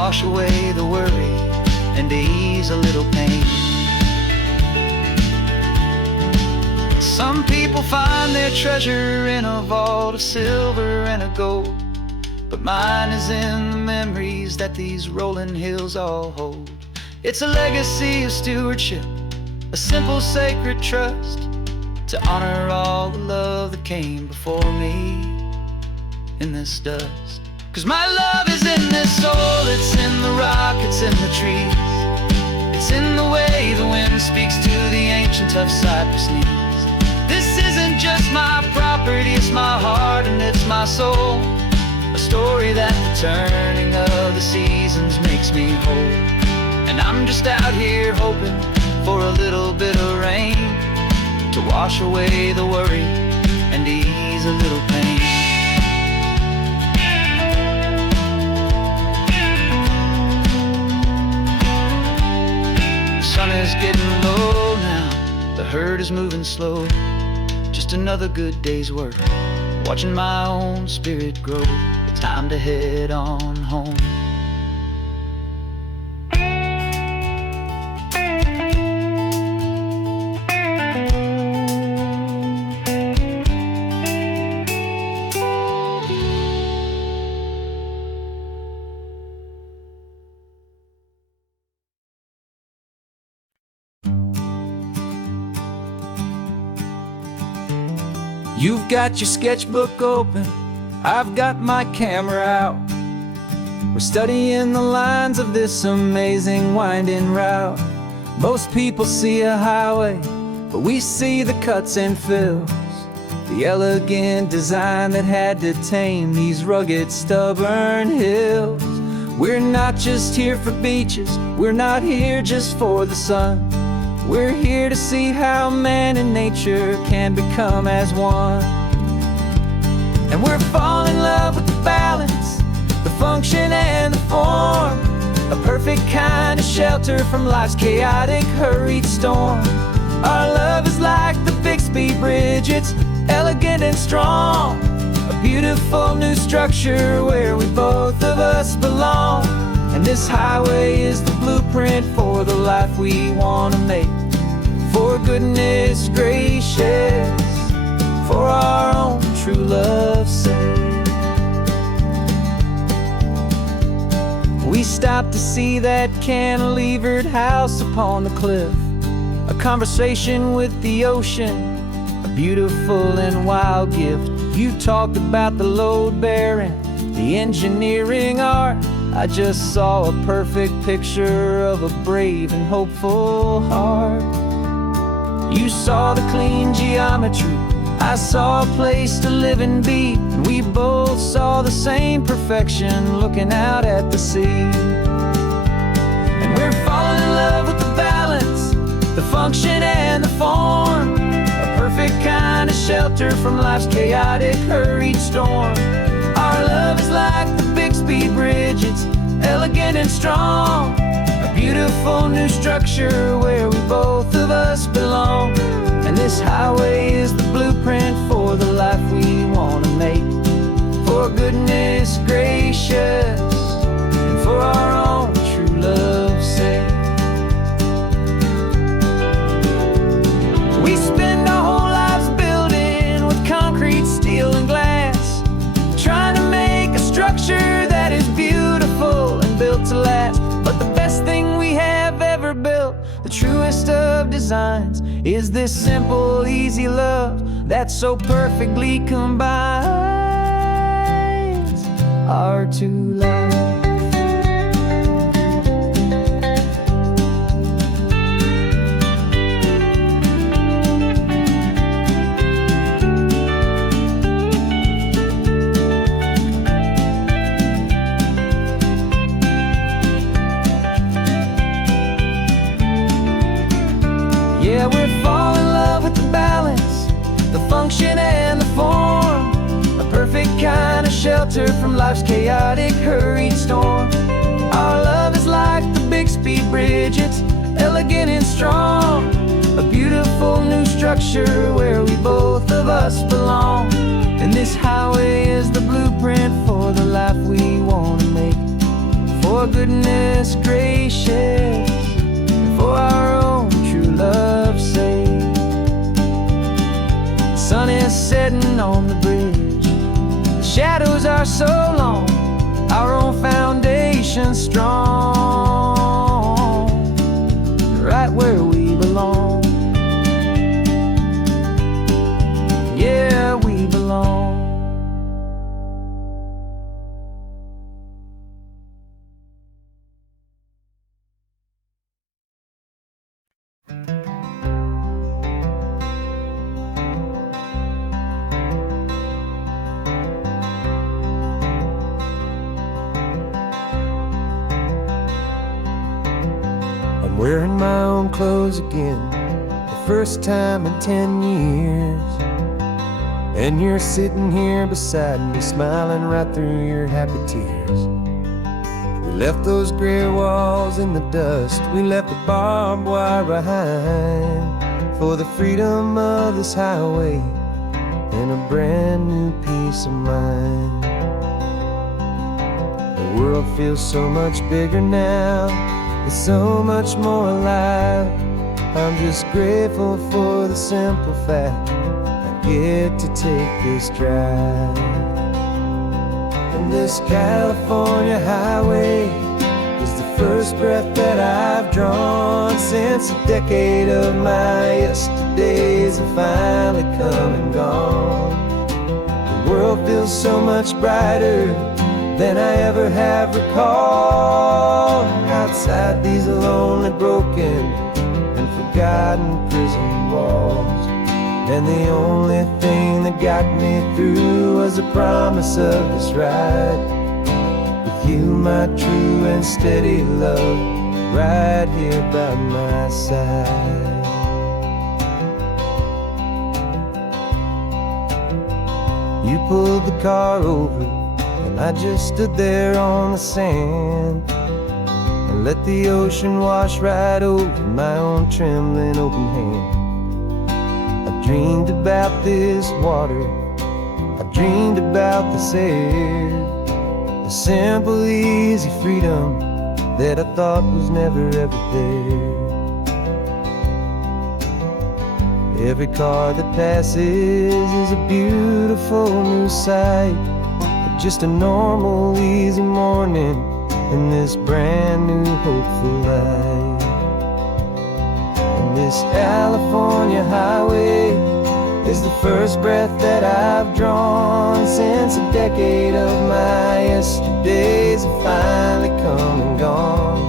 wash away the worry and to ease a little pain. Some people find their treasure in a vault of silver and of gold, but mine is in the memories that these rolling hills all hold. It's a legacy of stewardship, a simple sacred trust, to honor all the love that came before me in this dust. 'Cause my love is in this soul, it's in the rock, it's in the trees, it's in the way the wind speaks to the ancient tough cypress knees. This isn't just my property, it's my heart and it's my soul, a story that the turning of the seasons makes me whole. And I'm just out here hoping for a little bit of rain to wash away the worry and ease a little pain. The sun is getting low now, the herd is moving slow, just another good day's work, watching my own spirit grow. It's time to head on home. You've got your sketchbook open, I've got my camera out. We're studying the lines of this amazing winding route. Most people see a highway, but we see the cuts and fills, the elegant design that had to tame these rugged, stubborn hills. We're not just here for beaches, we're not here just for the sun. We're here to see how man and nature can become as one. And we're falling in love with the balance, the function and the form, a perfect kind of shelter from life's chaotic, hurried storm. Our love is like the Bixby Bridge, it's elegant and strong, a beautiful new structure where we both of us belong. And this highway is the blueprint for the life we want to make. For goodness gracious, for our own true love's sake. We stopped to see that cantilevered house upon the cliff, a conversation with the ocean, a beautiful and wild gift. You talked about the load bearing, the engineering art. I just saw a perfect picture of a brave and hopeful heart. You saw the clean geometry, I saw a place to live and be, and we both saw the same perfection looking out at the sea. And we're falling in love with the balance, the function and the form, a perfect kind of shelter from life's chaotic, hurried storm. Our love is like the Bixby Bridge, it's elegant and strong, a beautiful new structure where we both of us belong. And this highway is the blueprint for the life we want to make. For goodness gracious, and for our own true love's sake. We spend our whole lives building with concrete, steel and glass, trying to make a structure that is beautiful and built to last. But the best thing we have ever built, the truest of designs, is this simple, easy love that so perfectly combines our two lives. Yeah, we're falling in love with the balance, the function and the form, a perfect kind of shelter from life's chaotic, hurried storm. Our love is like the Bixby Bridge, it's elegant and strong, a beautiful new structure where we both of us belong. And this highway is the blueprint for the life we want to make. For for goodness gracious, for our own true love's sake. The sun is setting on the bridge, the shadows are so long, our own foundation strong, right where we belong. Yeah, we belong. I'm wearing my own clothes again, the first time in 10 years. And you're sitting here beside me, smiling right through your happy tears. We left those gray walls in the dust, we left the barbed wire behind, for the freedom of this highway and a brand new peace of mind. The world feels so much bigger now, it's so much more alive. I'm just grateful for the simple fact I get to take this drive. And this California highway is the first breath that I've drawn since a decade of my yesterdays have finally come and gone. The world feels so much brighter than I ever have recalled. Outside these lonely, broken, and forgotten prison walls, and the only thing that got me through was the promise of this ride with you, my true and steady love, right here by my side. You pulled the car over, and I just stood there on the sand and let the ocean wash right over my own trembling open hand. I dreamed about this water, I dreamed about this air, the simple easy freedom that I thought was never ever there. Every car that passes is a beautiful new sight, just a normal easy morning in this brand new hopeful life. And this California highway is the first breath that I've drawn since a decade of my yesterdays have finally come and gone.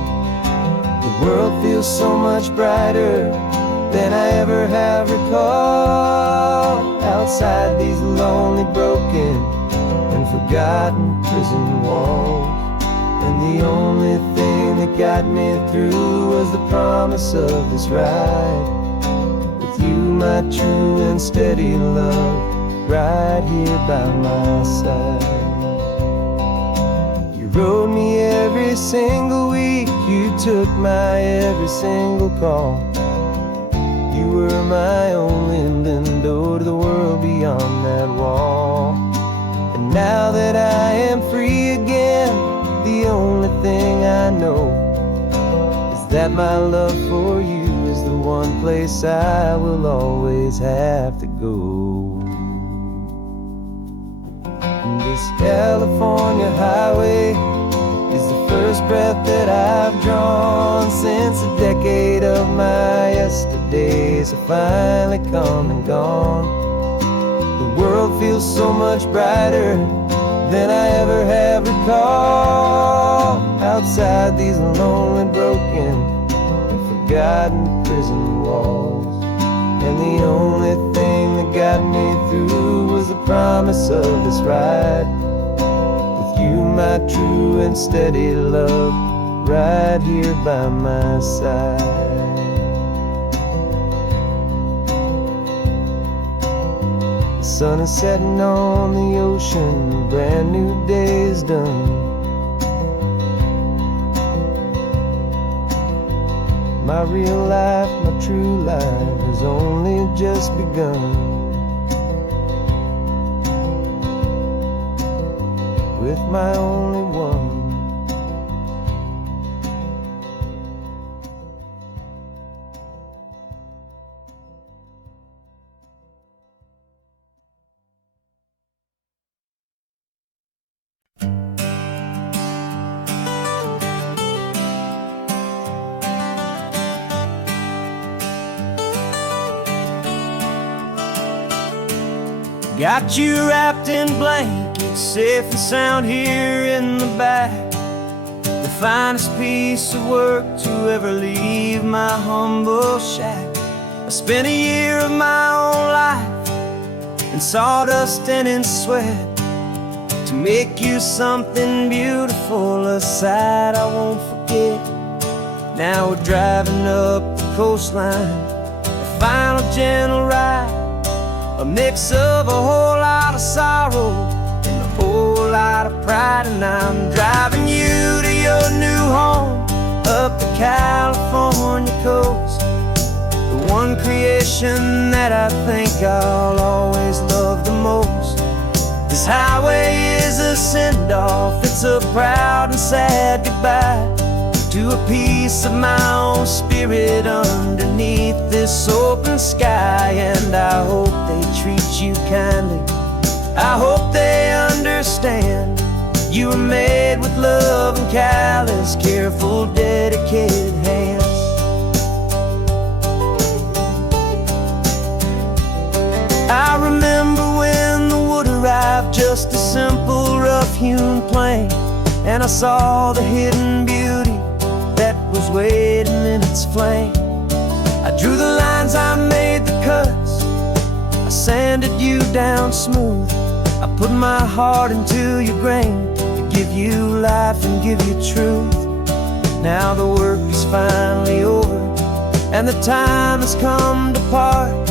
The world feels so much brighter than I ever have recalled. Outside these lonely, broken, and forgotten prison walls, and the only thing that got me through was the promise of this ride with you, my true and steady love, right here by my side. You rode me every single week, you took my every single call. You were my only window to the world beyond that wall. And now that I am free again, the only thing I know is that my love for you is the one place I will always have to go. And this California highway is the first breath that I've drawn since a decade of my yesterdays have finally come and gone. The world feels so much brighter than I ever have recalled. Outside these lonely, broken, and forgotten prison walls, and the only thing that got me through was the promise of this ride with you, my true and steady love, right here by my side. The sun is setting on the ocean, a brand new day is done. My real life, my true life has only just begun. With my only one, Got you wrapped in blankets, safe and sound here in the back. The finest piece of work to ever leave my humble shack. I spent a year of my own life in sawdust and in sweat to make you something beautiful, a sight I won't forget. Now we're driving up the coastline, a final gentle ride, a mix of a whole lot of sorrow and a whole lot of pride. And I'm driving you to your new home up the California coast, the one creation that I think I'll always love the most. This highway is a send-off, it's a proud and sad goodbye to a piece of my own spirit underneath this open sky. And I hope they treat you kindly, I hope they understand you were made with love and callous, careful, dedicated hands. I remember when the wood arrived, just a simple rough-hewn plank, and I saw the hidden beauty that was waiting in its flame. I drew the lines, I made the cuts, I sanded you down smooth. I put my heart into your grain to give you life and give you truth. Now the work is finally over and the time has come to part,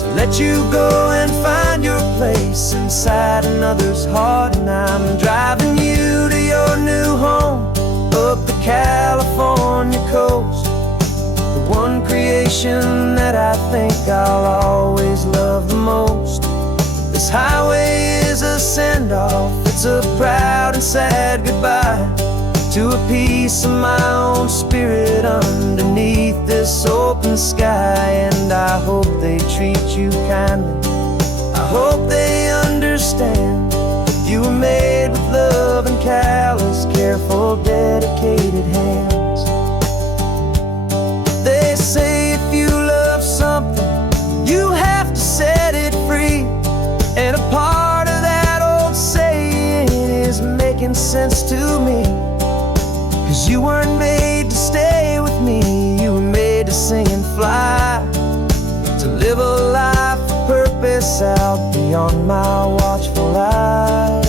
to let you go and find your place inside another's heart. And I'm driving you to your new home up the California coast, the one creation that I think I'll always love the most. This highway is a send-off, it's a proud and sad goodbye to a piece of my own spirit underneath this open sky. And I hope they treat you kindly, I hope they understand you were made with love and callous, careful, dedicated hands. They say if you love something, you have to set it free. And a part of that old saying is making sense to me, 'cause you weren't made to stay with me, you were made to sing and fly, to live a life of purpose out beyond my watchful eye.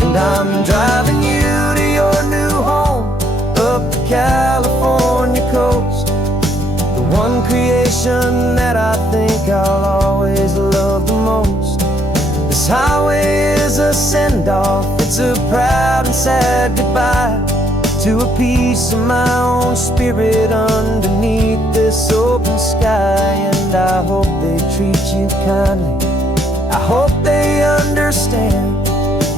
And I'm driving you to your new home up the California coast, the one creation that I think I'll always love the most. This highway is a send-off, it's a proud and sad goodbye to a piece of my own spirit underneath this open sky. And I hope they treat you kindly, I hope they understand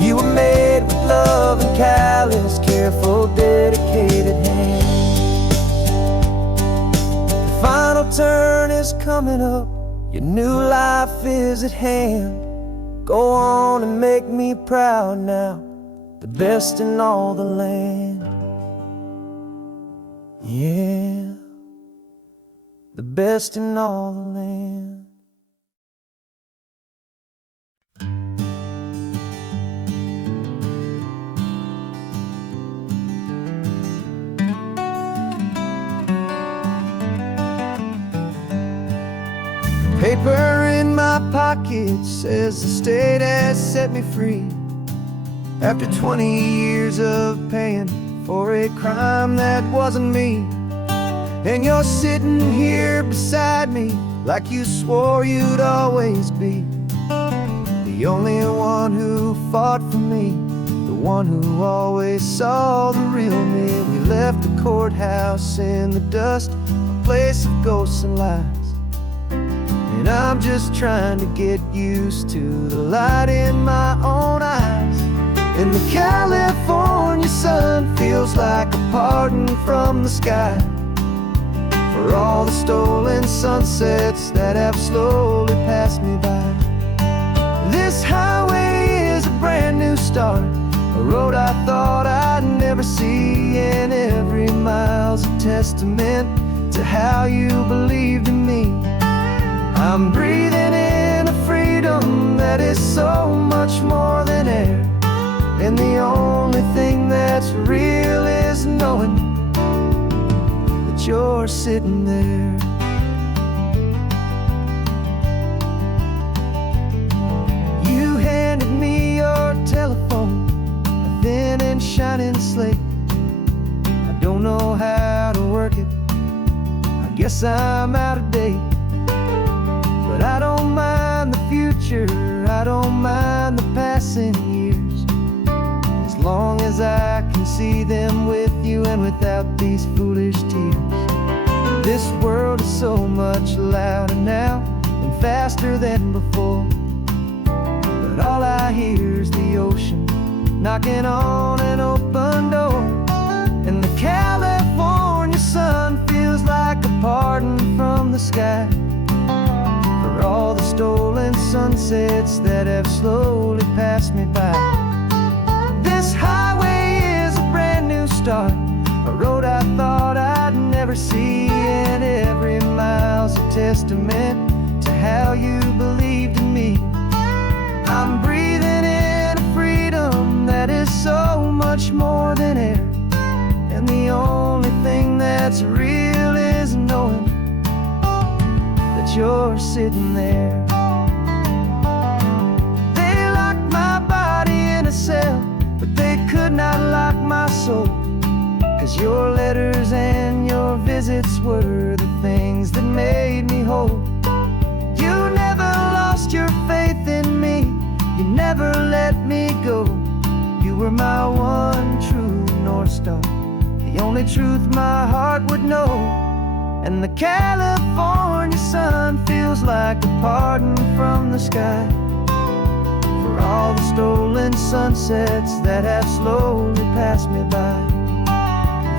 you were made with love and callous, careful, dedicated hands. The final turn is coming up, your new life is at hand. Go on and make me proud now, the best in all the land. Yeah, the best in all the land. Paper in my pocket says the state has set me free, after 20 years of paying for a crime that wasn't me. And you're sitting here beside me like you swore you'd always be, the only one who fought for me, the one who always saw the real me. We left the courthouse in the dust, a place of ghosts and lies. And I'm just trying to get used to the light in my own eyes. And the California sun feels like a pardon from the sky for all the stolen sunsets that have slowly passed me by. This highway is a brand new start, a a road I thought I'd never see, and every mile's a testament to how you believed in me. I'm breathing in a freedom that is so much more than air, and the only thing that's real is knowing that you're sitting there. You handed me your telephone, a thin and shining slate. I don't know how to work it, I guess I'm out of date. But I don't mind the future, I don't mind the passing years, as long as I can see them with you and without these foolish tears. This world is so much louder now and faster than before, but all I hear is the ocean knocking on an open door. And the California sun feels like a pardon from the sky for all the stolen sunsets that have slowly passed me by. This highway is a brand new start, a road I thought I'd never see, and every mile's a testament to how you believed in me. I'm breathing in a freedom that is so much more than air, and the only thing that's real is knowing that you're sitting there. They locked my body in a cell, but they could not lock my soul, 'cause your letters and your visits were the things that made me whole. You never lost your faith in me, you never let me go. You were my one true North Star, the only truth my heart would know. And the California sun feels like a pardon from the sky for all the stolen sunsets that have slowly passed me by.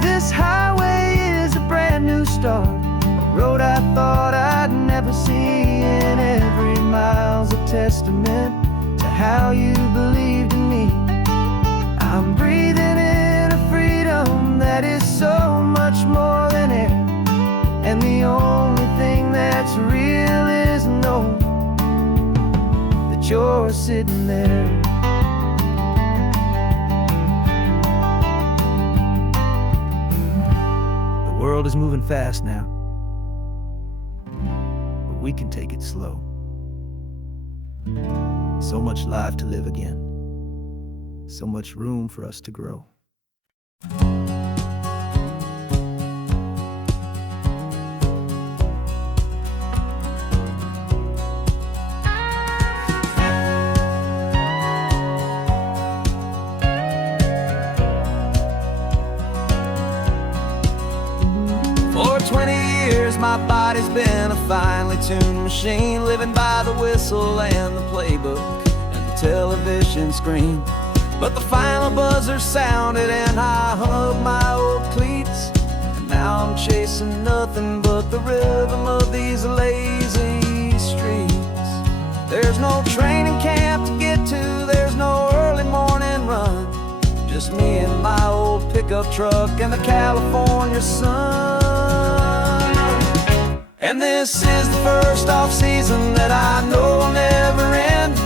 This highway is a brand new start, a road I thought I'd never see, and every mile's a testament to how you believed in me. I'm breathing in a freedom that is so much more than air, and the only thing that's real is knowing that you're sitting there. The world is moving fast now, but we can take it slow. So much life to live again, so much room for us to grow. For 20 years my body's been a finely tuned machine, living by the whistle and the playbook and the television screen. But the final buzzer sounded and I hung up my old cleats, and now I'm chasing nothing but the rhythm of these lazy streets. There's no training camp to get to, there's no early morning run, just me and my old pickup truck and the California sun. And this is the first off-season that I know will never end,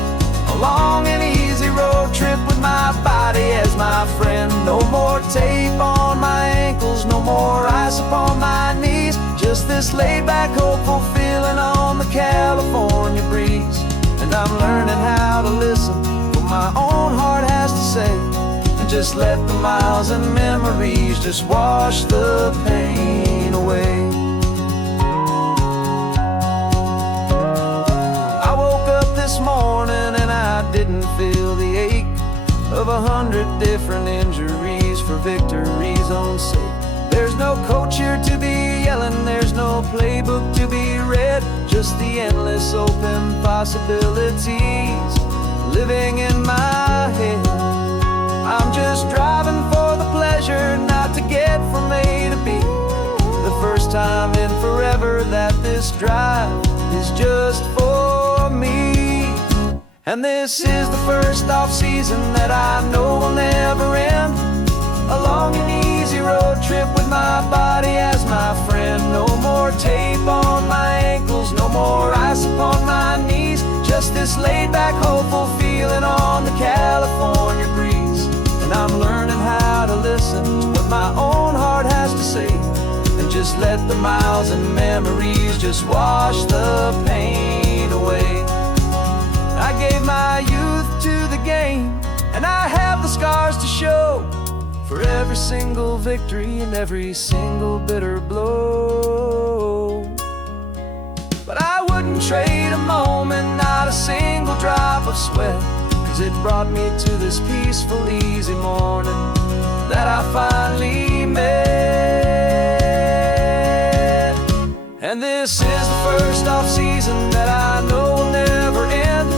a long and easy road trip with my body as my friend. No more tape on my ankles, no more ice upon my knees, just this laid-back, hopeful feeling on the California breeze. And I'm learning how to listen to what my own heart has to say, and just let the miles and memories just wash the pain away. I woke up this morning and I didn't feel the ache of 100 different injuries for victory's own sake. There's no coach here to be yelling, there's no playbook to be read, just the endless open possibilities living in my head. I'm just driving for the pleasure, not to get from A to B. The first time in forever that this drive is just for me. And this is the first off-season that I know will never end. A long and easy road trip with my body as my friend. No more tape on my ankles, no more ice upon my knees. Just this laid-back, hopeful feeling on the California breeze. And I'm learning how to listen to what my own heart has to say, and just let the miles and memories just wash the pain away. I gave my youth to the game, and I have the scars to show for every single victory and every single bitter blow. But I wouldn't trade a moment, not a single drop of sweat, 'cause it brought me to this peaceful, easy morning that I finally met. And this is the first off-season that I know will never end.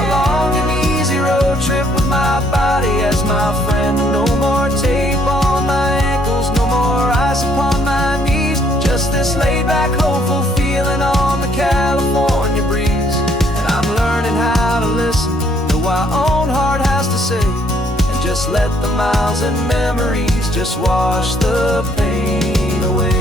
A long and easy road trip with my body as my friend. No more tape on my ankles, no more ice upon my knees. Just this laid-back, hopeful feeling on the California breeze. And I'm learning how to listen to what my own heart has to say, and just let the miles and memories just wash the pain away.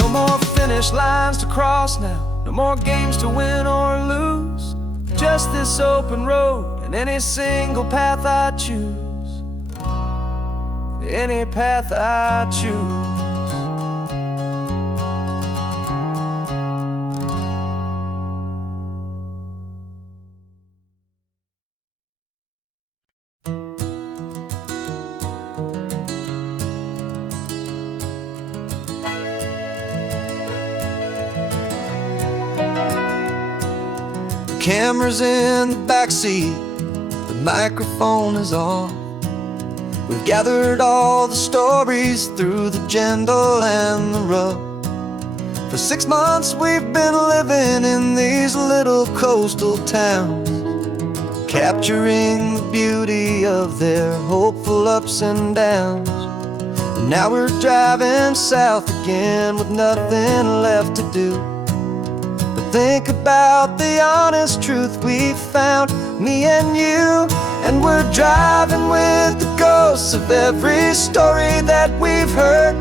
No more finish lines to cross now, no more games to win or lose. Just this open road and any single path I choose. Any path I choose. Camera's in the backseat, the microphone is on. We've gathered all the stories through the gentle and the rough. For 6 months we've been living in these little coastal towns, capturing the beauty of their hopeful ups and downs. And now we're driving south again with nothing left to do. Think about the honest truth we found, me and you. And we're driving with the ghosts of every story that we've heard,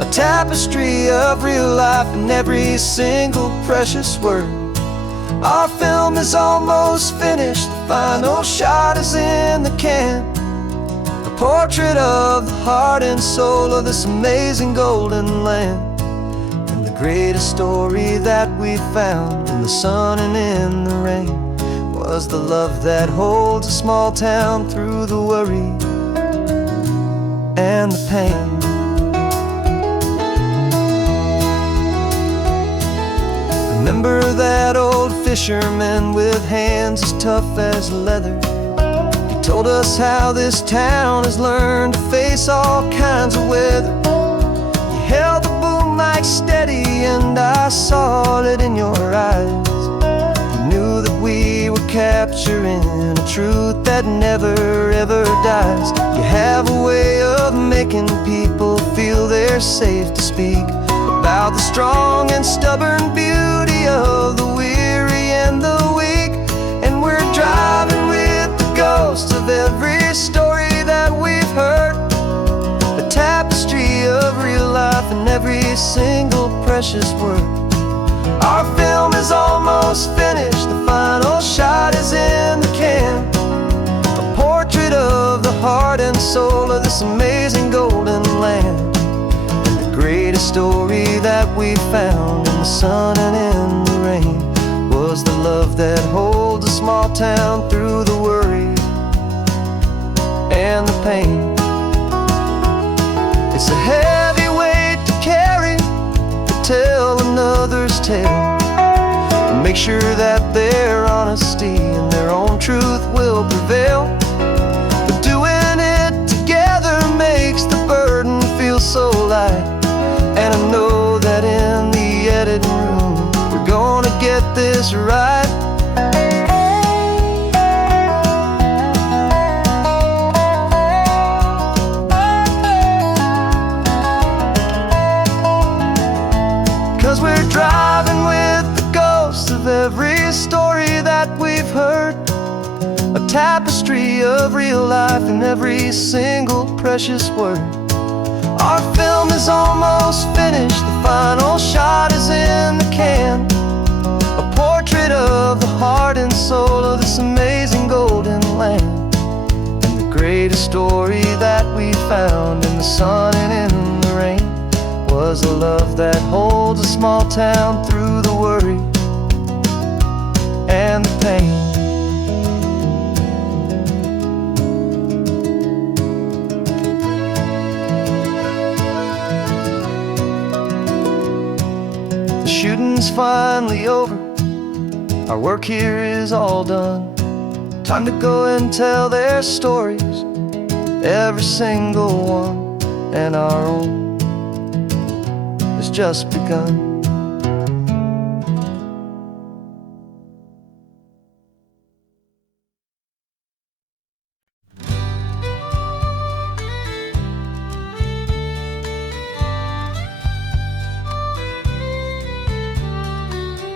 a tapestry of real life in every single precious word. Our film is almost finished, the final shot is in the can, a portrait of the heart and soul of this amazing golden land. Greatest story that we found in the sun and in the rain was the love that holds a small town through the worry and the pain. Remember that old fisherman with hands as tough as leather? He told us how this town has learned to face all kinds of weather. He held the like steady, and I saw it in your eyes. You knew that we were capturing a truth that never ever dies. You have a way of making people feel they're safe to speak about the strong and stubborn beauty of the weary and the weak. And we're driving with the ghosts of every story that we've heard, a tapestry of real life in every single precious word. Our film is almost finished, the final shot is in the can, a portrait of the heart and soul of this amazing golden land. And the greatest story that we found in the sun and in the rain was the love that holds a small town through the worry and the pain. It's a heavy weight to carry, to tell another's tale, and make sure that their honesty and their own truth will prevail. But doing it together makes the burden feel so light. And I know that in the editing room we're gonna get this right. 'Cause we're driving with the ghost of real life in every single precious word. Our film is almost finished, the final shot is in the can. A portrait of the heart and soul of this amazing golden land. And the greatest story that we found in the sun and in the rain was a love that holds a small town through the worry and the pain. The shooting's finally over, our work here is all done. Time to go and tell their stories, every single one, and our own has just begun.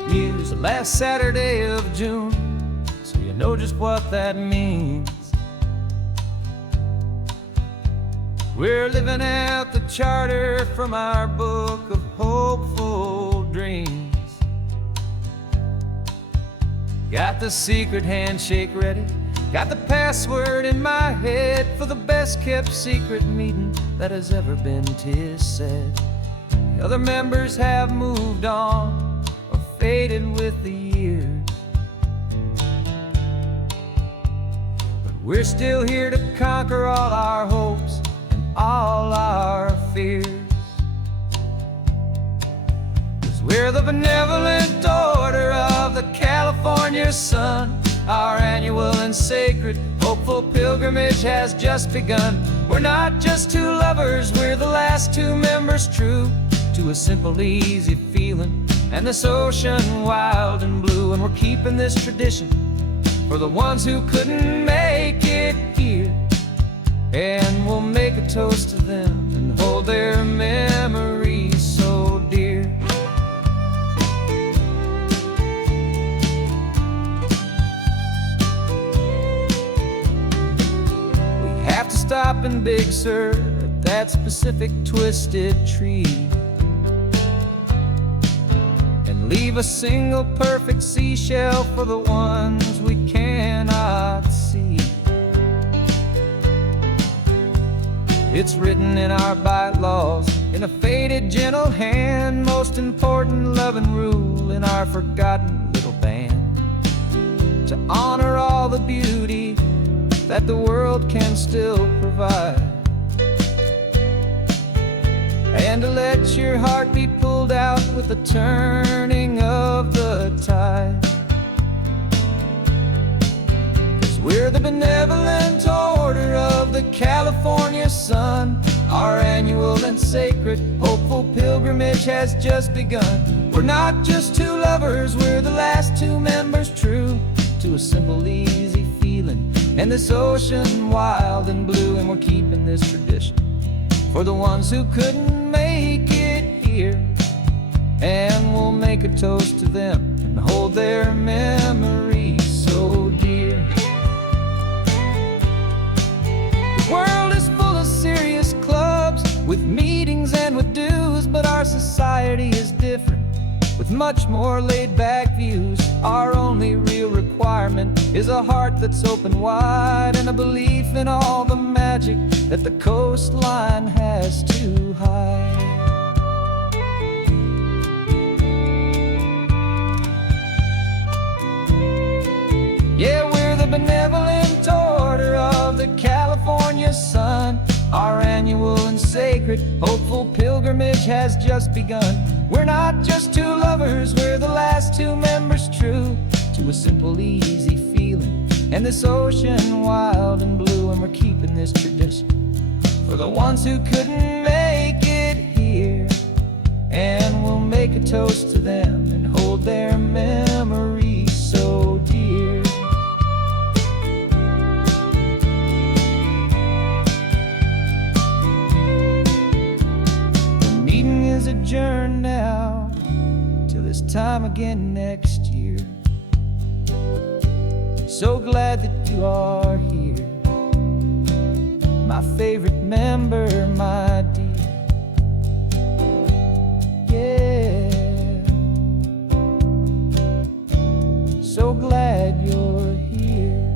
News the last Saturday of June, so you know just what that means. We're living out the charter from our book of hopeful dreams. Got the secret handshake ready, got the password in my head for the best kept secret meeting that has ever been, 'tis said. The other members have moved on or faded with the years, but we're still here to conquer all our hopes and all our fears. 'Cause we're the benevolent order of the California sun. Our annual and sacred hopeful pilgrimage has just begun. We're not just two lovers, we're the last two members true to a simple, easy feeling and this ocean wild and blue. And we're keeping this tradition for the ones who couldn't make it here, and we'll make a toast to them and hold their memories so dear. We have to stop in Big Sur at that specific twisted tree and leave a single perfect seashell for the ones we cannot see. It's written in our bylaws in a faded gentle hand, most important loving rule in our forgotten little band, to honor all the beauty that the world can still provide, and to let your heart be pulled out with the turning of the tide. 'Cause we're the benevolent order of the California sun. Our annual and sacred hopeful pilgrimage has just begun. We're not just two lovers, we're the last two members true to a simple, easy feeling and this ocean wild and blue. And we're keeping this tradition for the ones who couldn't make it here, and we'll make a toast to them and hold their memories so dear. The world is full of serious clubs with meetings and with dues, but our society is different with much more laid-back views. Our only real requirement is a heart that's open wide and a belief in all the magic that the coastline has to hide. Yeah, we're the benevolent order of the California sun. Our annual and sacred hopeful pilgrimage has just begun. We're not just two lovers, we're the last two members true to a simple, easy feeling and this ocean wild and blue. And we're keeping this tradition for the ones who couldn't make it here, and we'll make a toast to them and hold their memories so dear. The meeting is adjourned now till this time again next year. So glad that you are here. my favorite member, my dear. Yeah, so glad you're here.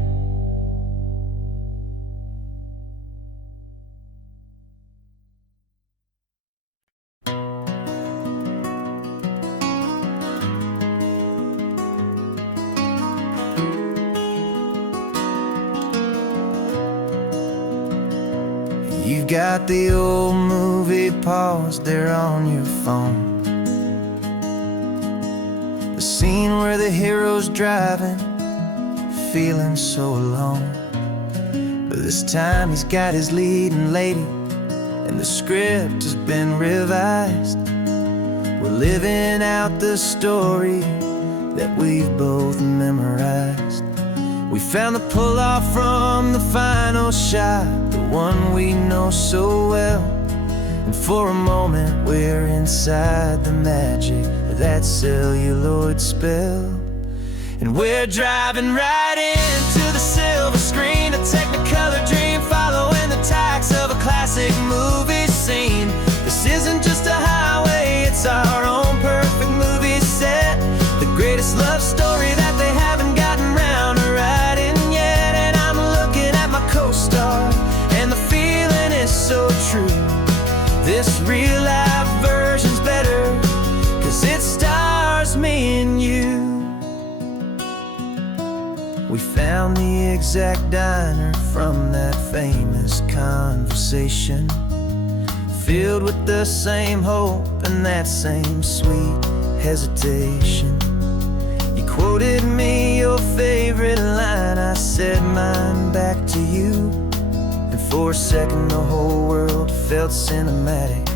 You got the old movie paused there on your phone, the scene where the hero's driving, feeling so alone. But this time he's got his leading lady, and the script has been revised. We're living out the story that we've both memorized. We found the pull-off from the final shot, the one we know so well. And for a moment we're inside the magic of that celluloid spell. And we're driving right into the silver screen, a technicolor dream, following the tacks of a classic movie scene. This isn't just a highway, it's our own perfect movie set, the greatest love story that they haven't gotten round to writing yet. And I'm looking at my co-star, and the feeling is so true. This real-life version's better, 'cause it stars me and you. We found the exact diner from that famous conversation, filled with the same hope and that same sweet hesitation. You quoted me your favorite line, I said mine back to you. And for a second the whole world felt cinematic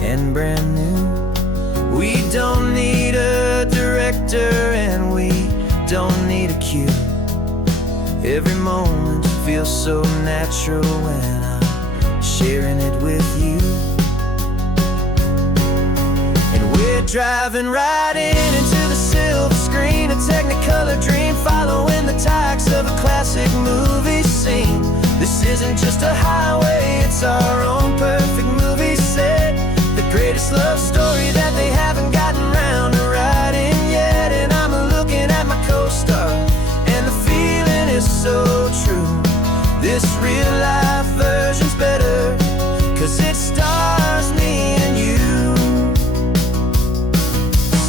and brand new. We don't need a director and we don't need a cue. Every moment feels so natural when I'm sharing it with you. And we're driving right into the silver screen, a technicolor dream, following the tacks of a classic movie scene. This isn't just a highway, it's our own perfect movie set, the greatest love story that they haven't gotten round to writing yet. And I'm looking at my co-star, and the feeling is so true. This real-life version's better, 'cause it stars me and you.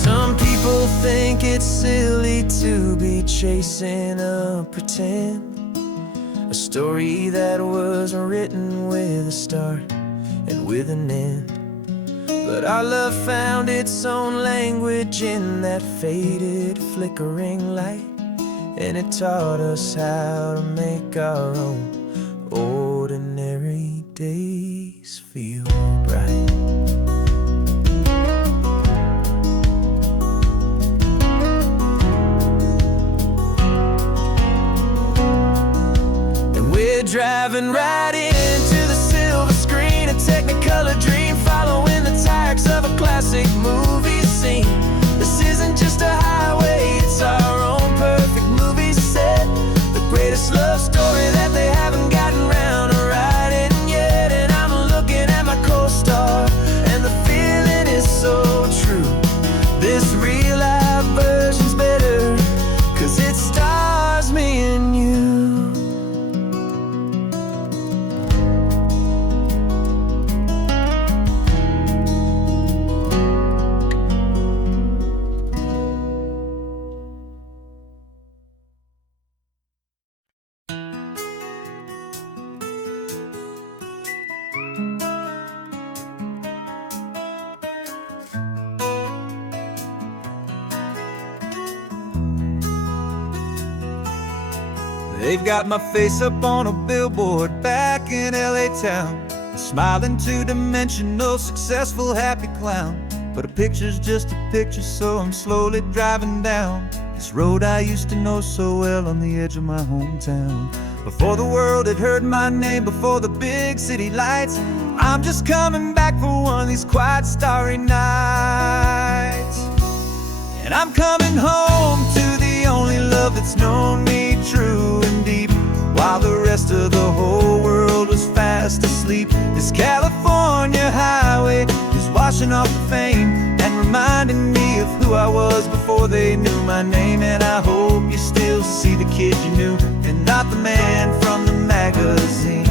Some people think it's silly to be chasing a pretend, a story that was written with a start and with an end. But our love found its own language in that faded, flickering light, and it taught us how to make our own ordinary days feel bright. And we're driving right into the silver screen, a technicolor dream, following the tacks of a classic movie scene. This isn't just a highway, it's our own perfect movie set, the greatest love story that they haven't gotten round to writing yet. And I'm looking at my co-star, and the feeling is so true. This real-life version's better, 'cause it stars me and you. They've got my face up on a billboard back in LA town, a smiling two-dimensional, successful, happy clown. But a picture's just a picture, so I'm slowly driving down this road I used to know so well on the edge of my hometown. Before the world had heard my name, before the big city lights, I'm just coming back for one of these quiet, starry nights. And I'm coming home to the only love that's known me true and deep, while the rest of the whole world was sleep. This California highway is washing off the fame and reminding me of who I was before they knew my name. And I hope you still see the kid you knew, and not the man from the magazine.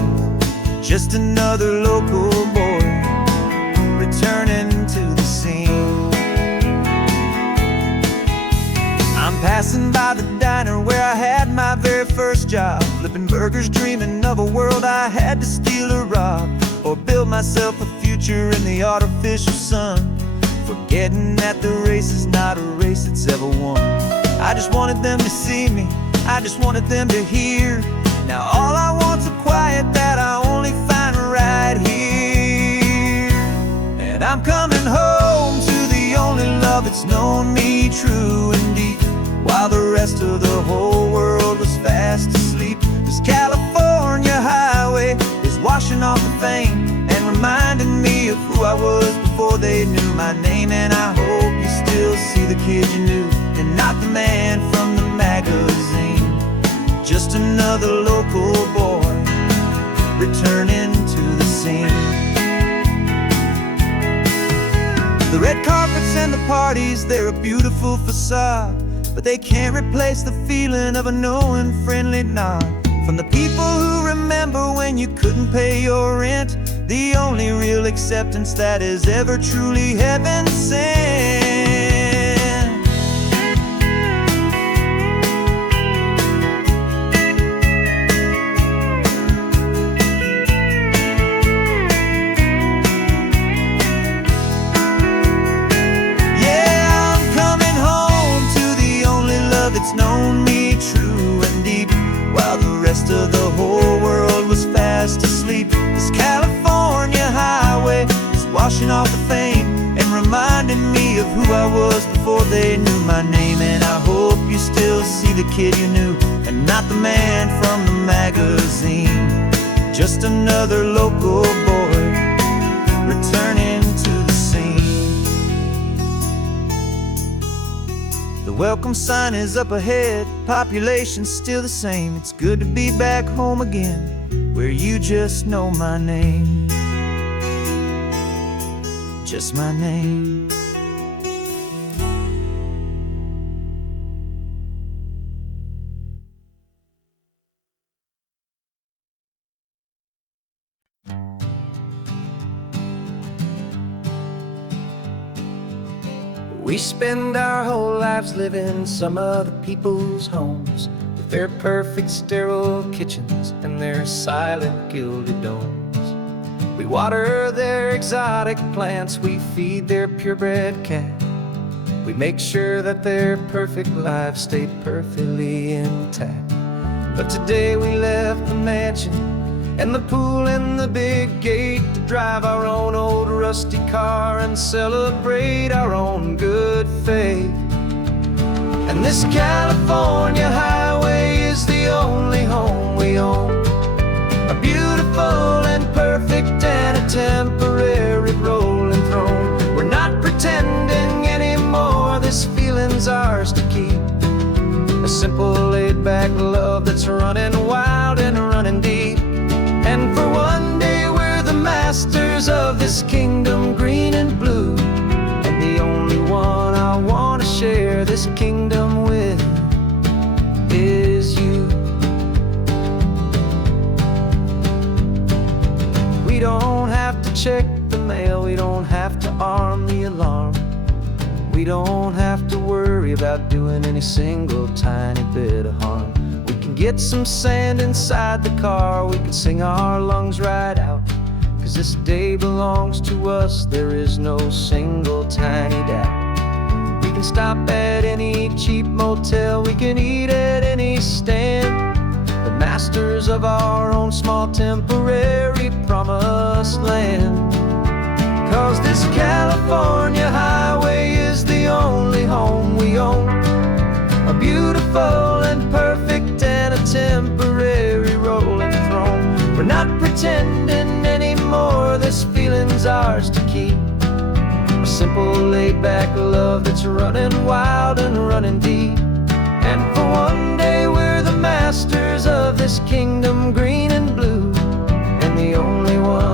Just another local boy returning to the scene. I'm passing by the diner where I had my very first job, flipping burgers, dreaming of a world I had to steal or rob, or build myself a future in the artificial sun, forgetting that the race is not a race that's ever won. I just wanted them to see me, I just wanted them to hear. Now all I want's a quiet that I only find right here. And I'm coming home to the only love that's known me true and deep, while the rest of the whole world was fast asleep. This California highway is washing off the fame and reminding me of who I was before they knew my name. And I hope you still see the kid you knew, and not the man from the magazine. Just another local boy returning to the scene. The red carpets and the parties, they're a beautiful facade, but they can't replace the feeling of a knowing friendly nod from the people who remember when you couldn't pay your rent. The only real acceptance that is ever truly heaven sent. It's known me true and deep, while the rest of the whole world was fast asleep. This California highway is washing off the fame and reminding me of who I was before they knew my name. And I hope you still see the kid you knew, and not the man from the magazine. Just another local boy returning to the scene. The welcome sign is up ahead, population's still the same. It's good to be back home again, where you just know my name. Just my name. We spend our whole lives living some other people's homes, with their perfect sterile kitchens and their silent gilded domes. We water their exotic plants, we feed their purebred cat. We make sure that their perfect lives stay perfectly intact. But today we left the mansion and the pool and the big gate to drive our own old rusty car and celebrate our own good faith. And this California highway is the only home we own, a beautiful and perfect and a temporary rolling throne. We're not pretending anymore, this feeling's ours to keep, a simple laid-back love that's running wild and running deep. And for one day we're the masters of this kingdom green and blue, and the only one I want to share this kingdom with is you. We don't have to check the mail, we don't have to arm the alarm, we don't have to worry about doing any single tiny bit of harm. We can get some sand inside the car, we can sing our lungs right out, 'cause this day belongs to us, there is no single tiny doubt. We can stop at any cheap motel, we can eat at any stand, the masters of our own small temporary promised land. 'Cause this California highway is the only home we own, a beautiful and perfect and a temporary rolling throne. We're not pretending anymore, this feeling's ours to keep, a simple laid-back love that's running wild and running deep. And for one day we're the masters of this kingdom green and blue, and the only one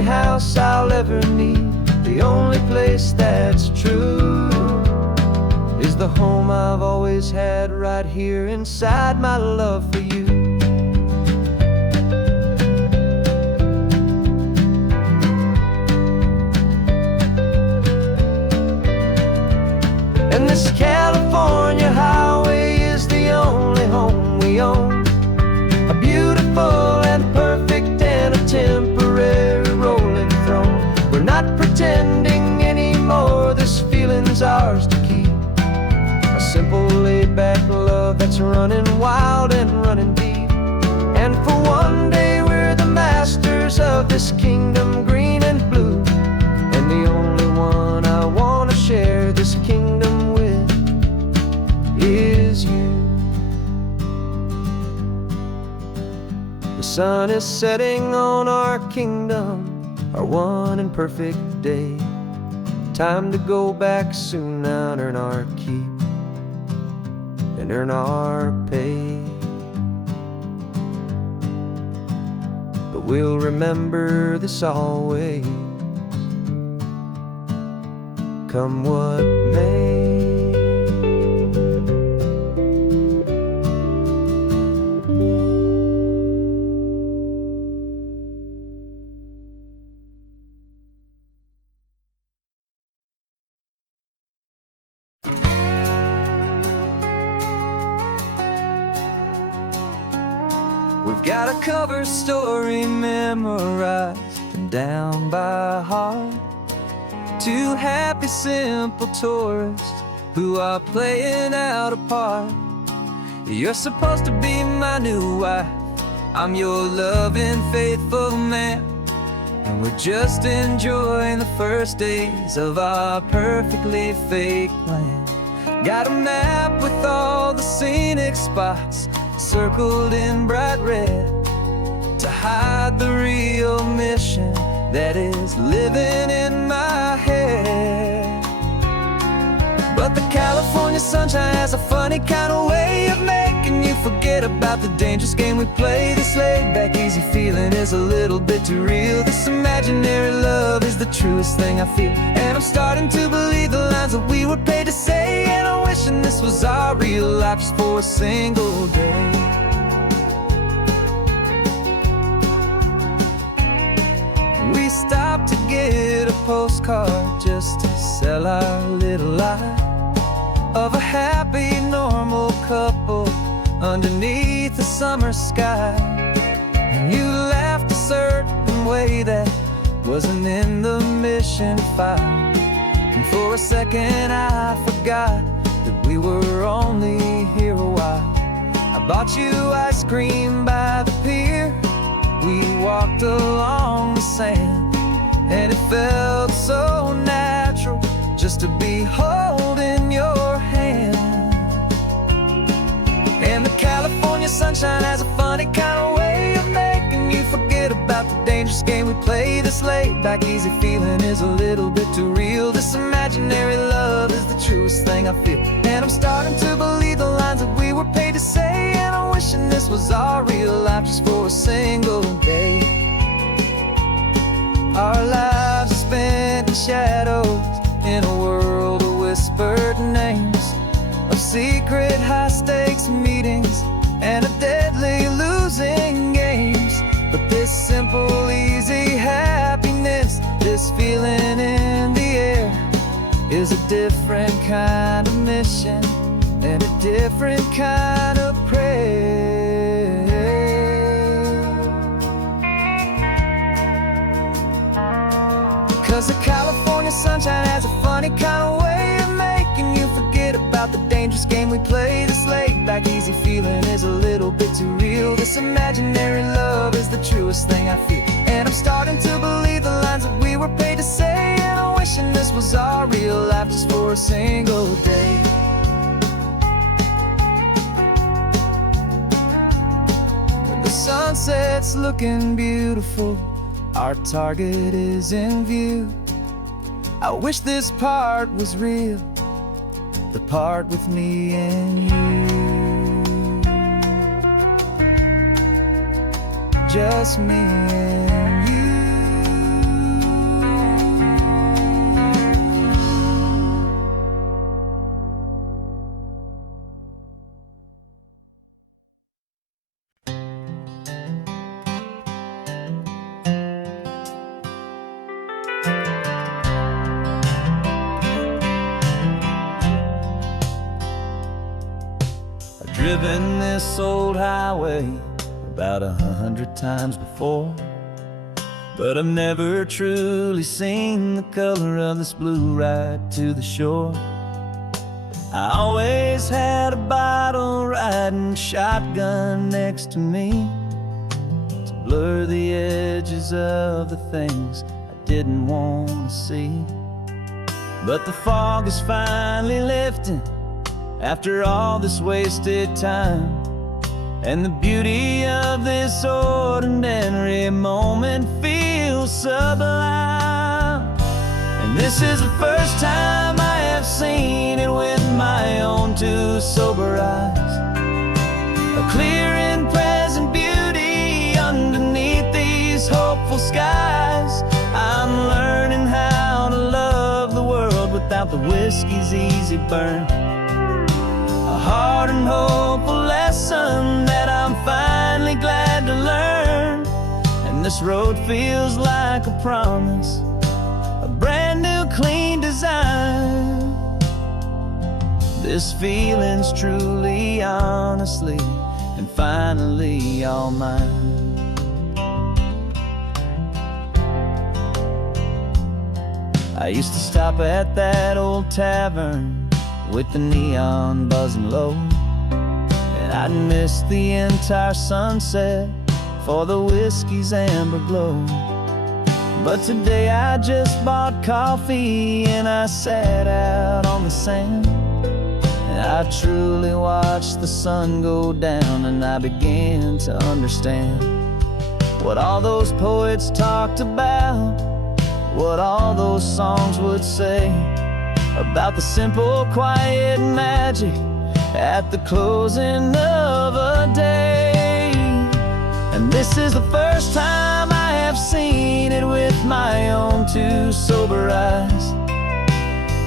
only house I'll ever need, the only place that's true, is the home I've always had right here inside my love for you. And this California highway is the only home we own, a beautiful and perfect and a temporary rolling throne. We're not pretending anymore, this feeling's ours to keep, a simple laid-back love that's running wild and running deep. And for one day we're the masters of this kingdom green and blue, and the only one I want to share this kingdom with is you. The sun is setting on our kingdom, our one and perfect day. Time to go back soon now and earn our keep and earn our pay. But we'll remember this always, come what may. We've got a cover story memorized and down by heart, two happy simple tourists who are playing out a part. You're supposed to be my new wife, I'm your loving faithful man, and we're just enjoying the first days of our perfectly fake plan. Got a map with all the scenic spots circled in bright red to hide the real mission that is living in my head. But the California sunshine has a funny kind of way of making you forget about the dangerous game we play. This laid-back easy feeling is a little bit too real. This imaginary love is the truest thing I feel, and I'm starting to believe the lines that we were paid to say. And I'm wishing this was our real life just for a single day. We stopped to get a postcard just to sell our little lie of a happy normal couple underneath the summer sky. And you laughed a certain way that wasn't in the mission file, and for a second I forgot that we were only here a while. I bought you ice cream by the pier, we walked along the sand, and it felt so natural just to be holding your hand. And the California sunshine has a funny kind of way of making you forget about the dangerous game we play. This laid-back easy feeling is a little bit too real. This imaginary love is the truest thing I feel, and I'm starting to believe the lines that we were paid to say. And I'm wishing this was our real life just for a single day. Our lives are spent in shadows in a world of whispered names, of secret high-stakes meetings and of deadly losing games. But this simple, easy happiness, this feeling in the air, is a different kind of mission and a different kind of prayer. 'Cause the California sunshine has a funny kind of way of making you forget about the dangerous game we play. This laid-back easy feeling is a little bit too real. This imaginary love is the truest thing I feel, and I'm starting to believe the lines that we were paid to say. And I'm wishing this was our real life just for a single day. When the sunset's looking beautiful, our target is in view. I wish this part was real, the part with me and you, just me and you. driven this old highway about 100 times before, but I've never truly seen the color of this blue ride to the shore. I always had a bottle riding shotgun next to me to blur the edges of the things I didn't want to see. But the fog is finally lifting after all this wasted time, and the beauty of this ordinary moment feels sublime. And this is the first time I have seen it with my own two sober eyes, a clear and present beauty underneath these hopeful skies. I'm learning how to love the world without the whiskey's easy burn, a hard and hopeful lesson that I'm finally glad to learn. And this road feels like a promise, a brand new clean design. This feeling's truly, honestly, and finally all mine. I used to stop at that old tavern with the neon buzzing low, and I'd miss the entire sunset for the whiskey's amber glow. But today I just bought coffee and I sat out on the sand, and I truly watched the sun go down, and I began to understand what all those poets talked about, what all those songs would say about the simple, quiet magic at the closing of a day. And this is the first time I have seen it with my own two sober eyes,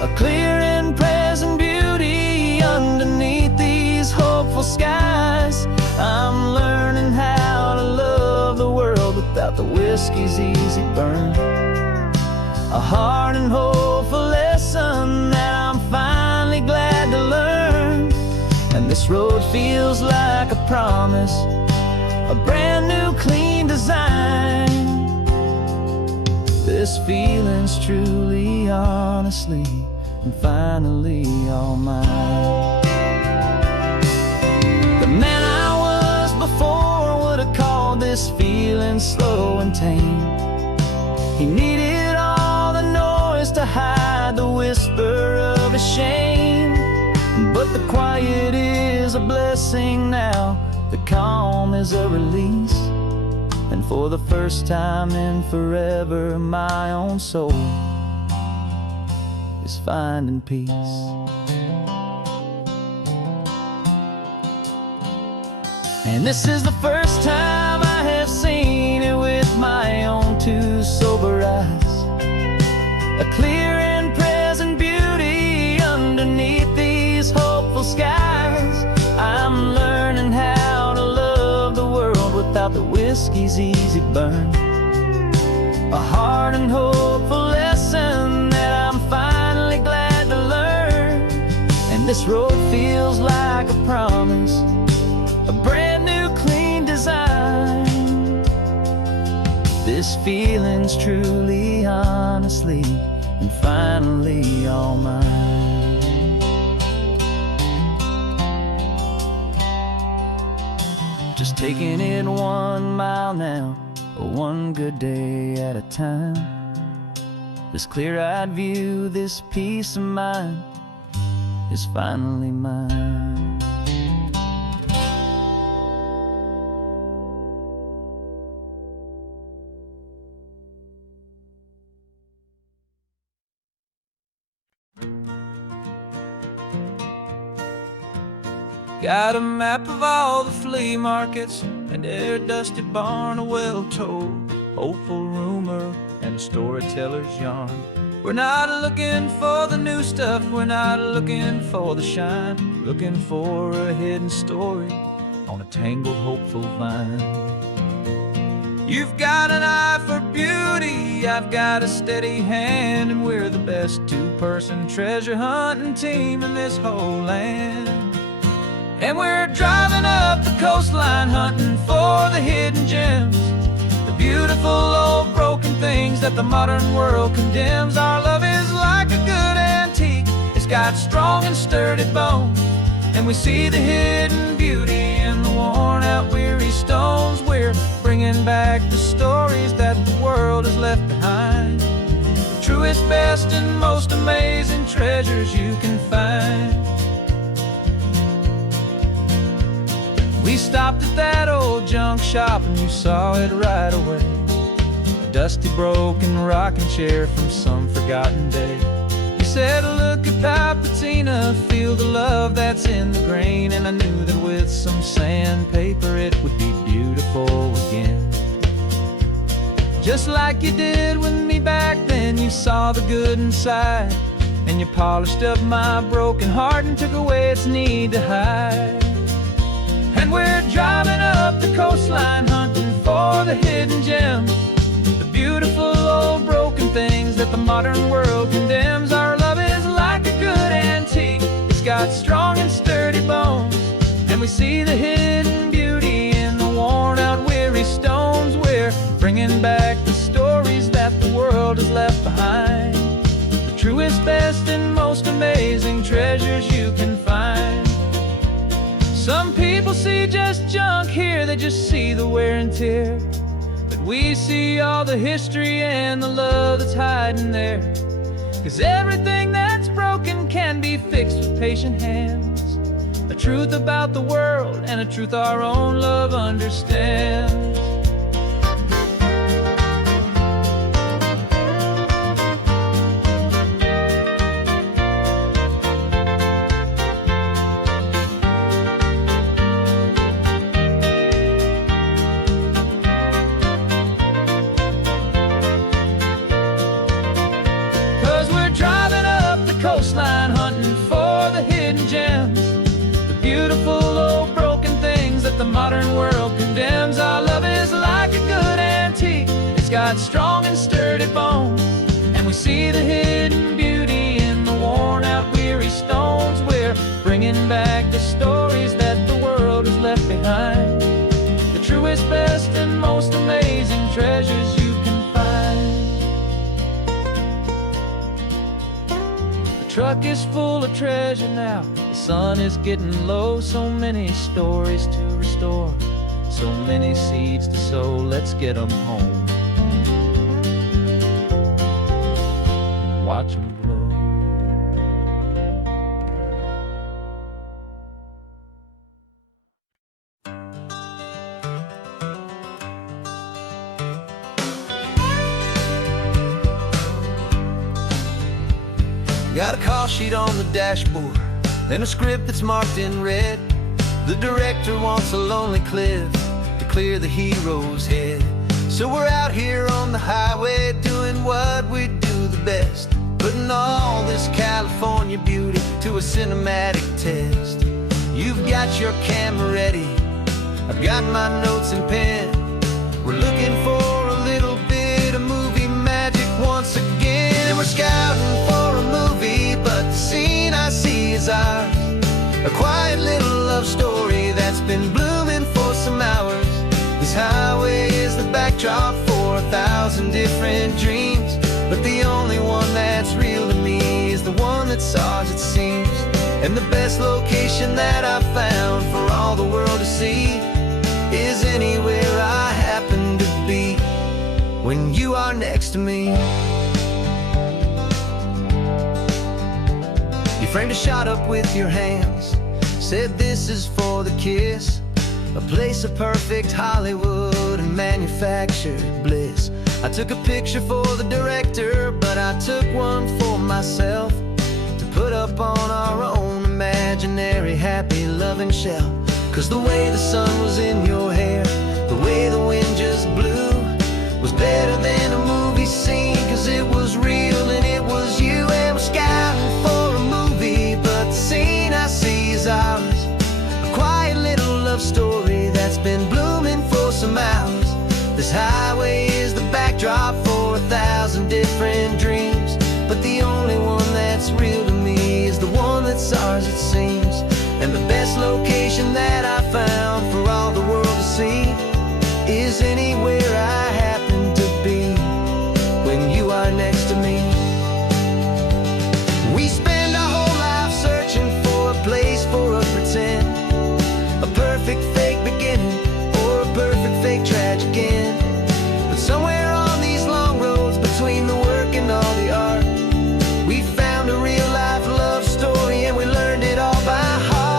a clear and present beauty underneath these hopeful skies. I'm learning how to love the world without the whiskey's easy burn, a hard and hopeful lesson that I'm finally glad to learn. And this road feels like a promise, a brand new clean design. This feeling's truly, honestly, and finally all mine. The man I was before would have called this feeling slow and tame. He needed all the noise to hide the whisper of his shame, but the quiet is a blessing now, the calm is a release, and for the first time in forever my own soul is finding peace. And this is the first time I have seen it with my own two sober eyes, a clear and present beauty underneath these hopeful skies. I'm learning how to love the world without the whiskey's easy burn, a hard and hopeful lesson that I'm finally glad to learn. And this road feels like a promise, a brand new clean design. This feeling's truly, honestly, and finally all mine. Just taking it 1 mile now, one good day at a time. This clear-eyed view, this peace of mind is finally mine. Got a map of all the flea markets and every dusty barn, a well-told hopeful rumor and a storyteller's yarn. We're not looking for the new stuff, we're not looking for the shine, looking for a hidden story on a tangled hopeful vine. You've got an eye for beauty, I've got a steady hand, and we're the best two-person treasure hunting team in this whole land. And we're driving up the coastline hunting for the hidden gems, the beautiful old broken things that the modern world condemns. Our love is like a good antique, it's got strong and sturdy bones, and we see the hidden beauty in the worn out weary stones. We're bringing back the stories that the world has left behind, the truest, best, and most amazing treasures you can find. We stopped at that old junk shop and you saw it right away, a dusty, broken rocking chair from some forgotten day. You said, look at that patina, feel the love that's in the grain. And I knew that with some sandpaper it would be beautiful again. Just like you did with me back then, you saw the good inside, and you polished up my broken heart and took away its need to hide. And we're driving up the coastline hunting for the hidden gems, the beautiful old broken things that the modern world condemns. Our love is like a good antique, it's got strong and sturdy bones, and we see the hidden beauty in the worn out weary stones. We're bringing back the stories that the world has left behind, the truest, best, and most amazing treasures you can find. Some people see just junk here, they just see the wear and tear, but we see all the history and the love that's hiding there. 'Cause everything that's broken can be fixed with patient hands, a truth about the world and a truth our own love understands. 'Cause we're driving up the coastline hunting for the hidden gems, the beautiful old broken things that the modern world condemns. Our love is like a good antique, it's got strong and sturdy bones, and we see the hidden beauty in the worn out weary stones. We're bringing back the stories that the world has left behind, the truest, best, and most amazing treasures you can find. The truck is full of treasure now, the sun is getting low. So many stories to restore, so many seeds to sow. Let's get them home, watch them grow. Got a call sheet on the dashboard and a script that's marked in red. The director wants a lonely cliff to clear the hero's head. So we're out here on the highway doing what we do the best, putting all this California beauty to a cinematic test. You've got your camera ready, I've got my notes and pen. We're looking for a little bit of movie magic once again. And we're scouting for a movie, but the scene I see is ours, a quiet little love story that's been blooming for some hours. This highway is the backdrop for 1,000 different dreams, but the only one that's real to me is the one that's ours, it seems. And the best location that I've found for all the world to see is anywhere I happen to be when you are next to me. You framed a shot up with your hands, said this is for the kiss, a place of perfect Hollywood and manufactured bliss. I took a picture for the director, but I took one for myself to put up on our own imaginary happy loving shelf. 'Cause the way the sun was in your hair, the way the wind just blew, was better than a movie scene. 'Cause it was real and it was you. And we're scouting for a movie, but the scene I see is ours, a quiet little love story that's been blooming for some hours. This highway is the backdrop for 1,000 different dreams, but the only one that's real to me is the one that's ours, it seems. And the best location perfect fake beginning or a perfect fake tragic end. But somewhere on these long roads between the work and all the art, we found a real life love story and we learned it all by heart.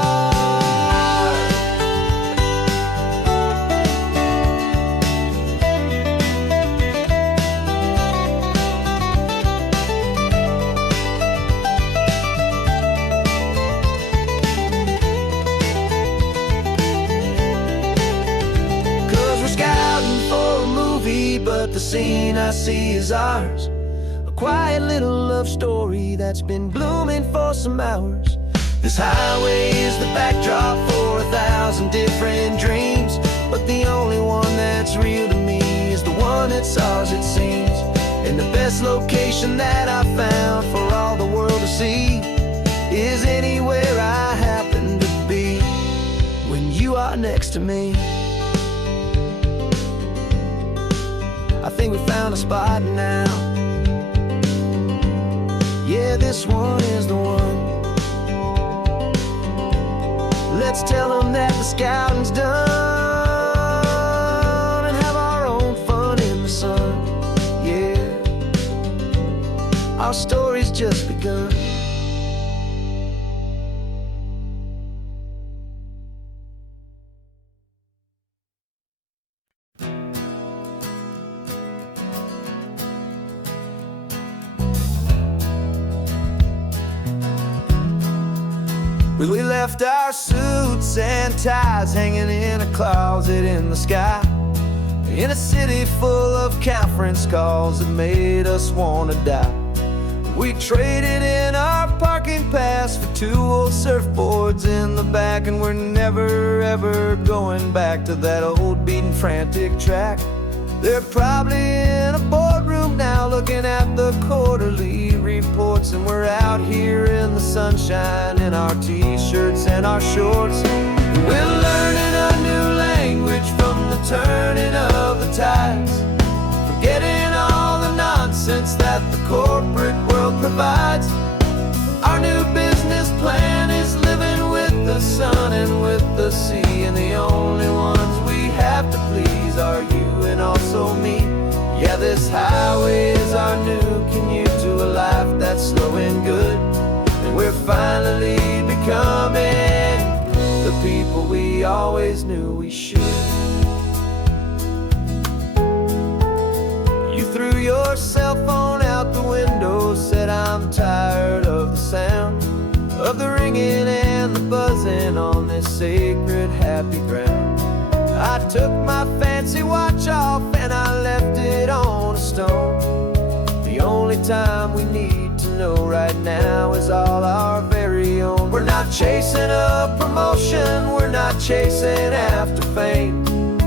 'Cause we're scouting for a movie, but the scene I see is ours. A quiet little love story that's been blooming for some hours. This highway is the backdrop for 1,000 different dreams, but the only one that's real to me is the one that's ours, it seems. And the best location that I found for all the world to see is anywhere I happen to be when you are next to me. I think we found a spot now. Yeah, this one is the one. Let's tell them that the scouting's done and have our own fun in the sun. Yeah, our story's just begun. We left our suits and ties hanging in a closet in the sky, in a city full of conference calls that made us wanna die. We traded in our parking pass for 2 old surfboards in the back, and we're never ever going back to that old beaten frantic track. They're probably in a boardroom now looking at the quarterly reports, and we're out here in the sunshine in our t-shirts and our shorts. We're learning a new language from the turning of the tides, forgetting all the nonsense that the corporate world provides. Our new business plan is living with the sun and with the sea, and the only ones we have to please are you and also me. Yeah, this highway is our new commute to a life that's slow and good, and we're finally becoming the people we always knew we should. You threw your cell phone out the window, said I'm tired of the sound of the ringing and the buzzing on this sacred happy ground. I took my fancy watch off and I left it on a stone. The only time we need to know right now is all our very own. We're not chasing a promotion, we're not chasing after fame.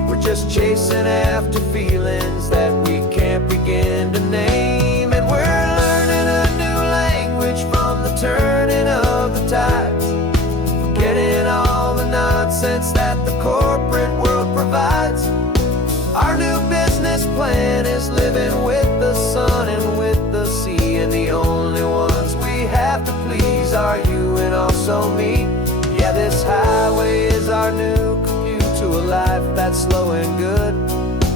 We're just chasing after feelings that we can't begin to name. And we're learning a new language from the turning of the tides, forgetting all the nonsense that the corporate world provides. Our new business plan is living with the sun and with the sea, and the only ones we have to please are you and also me. Yeah, this highway is our new commute to a life that's slow and good,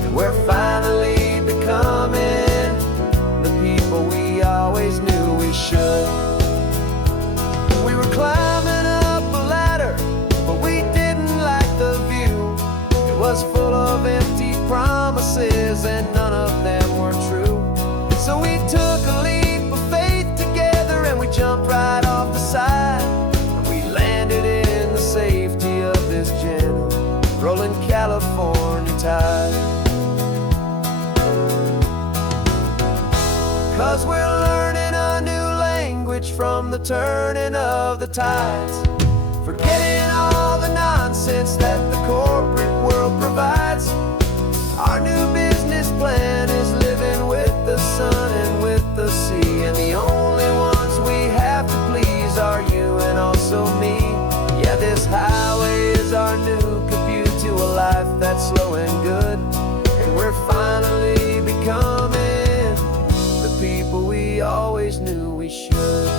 and we're finally becoming the people we always knew we should. We were climbing up a ladder, but we didn't like the view. It was full of empty promises and none of them were true. So we took a leap of faith together and we jumped right off the side, and we landed in the safety of this gentle rolling California tide. 'Cause we're learning a new language from the turning of the tides, forgetting all the nonsense that the corporate world provides. Our new business plan is living with the sun and with the sea, and the only ones we have to please are you and also me. Yeah, this highway is our new commute to a life that's slow and good, and we're finally becoming the people we always knew we should.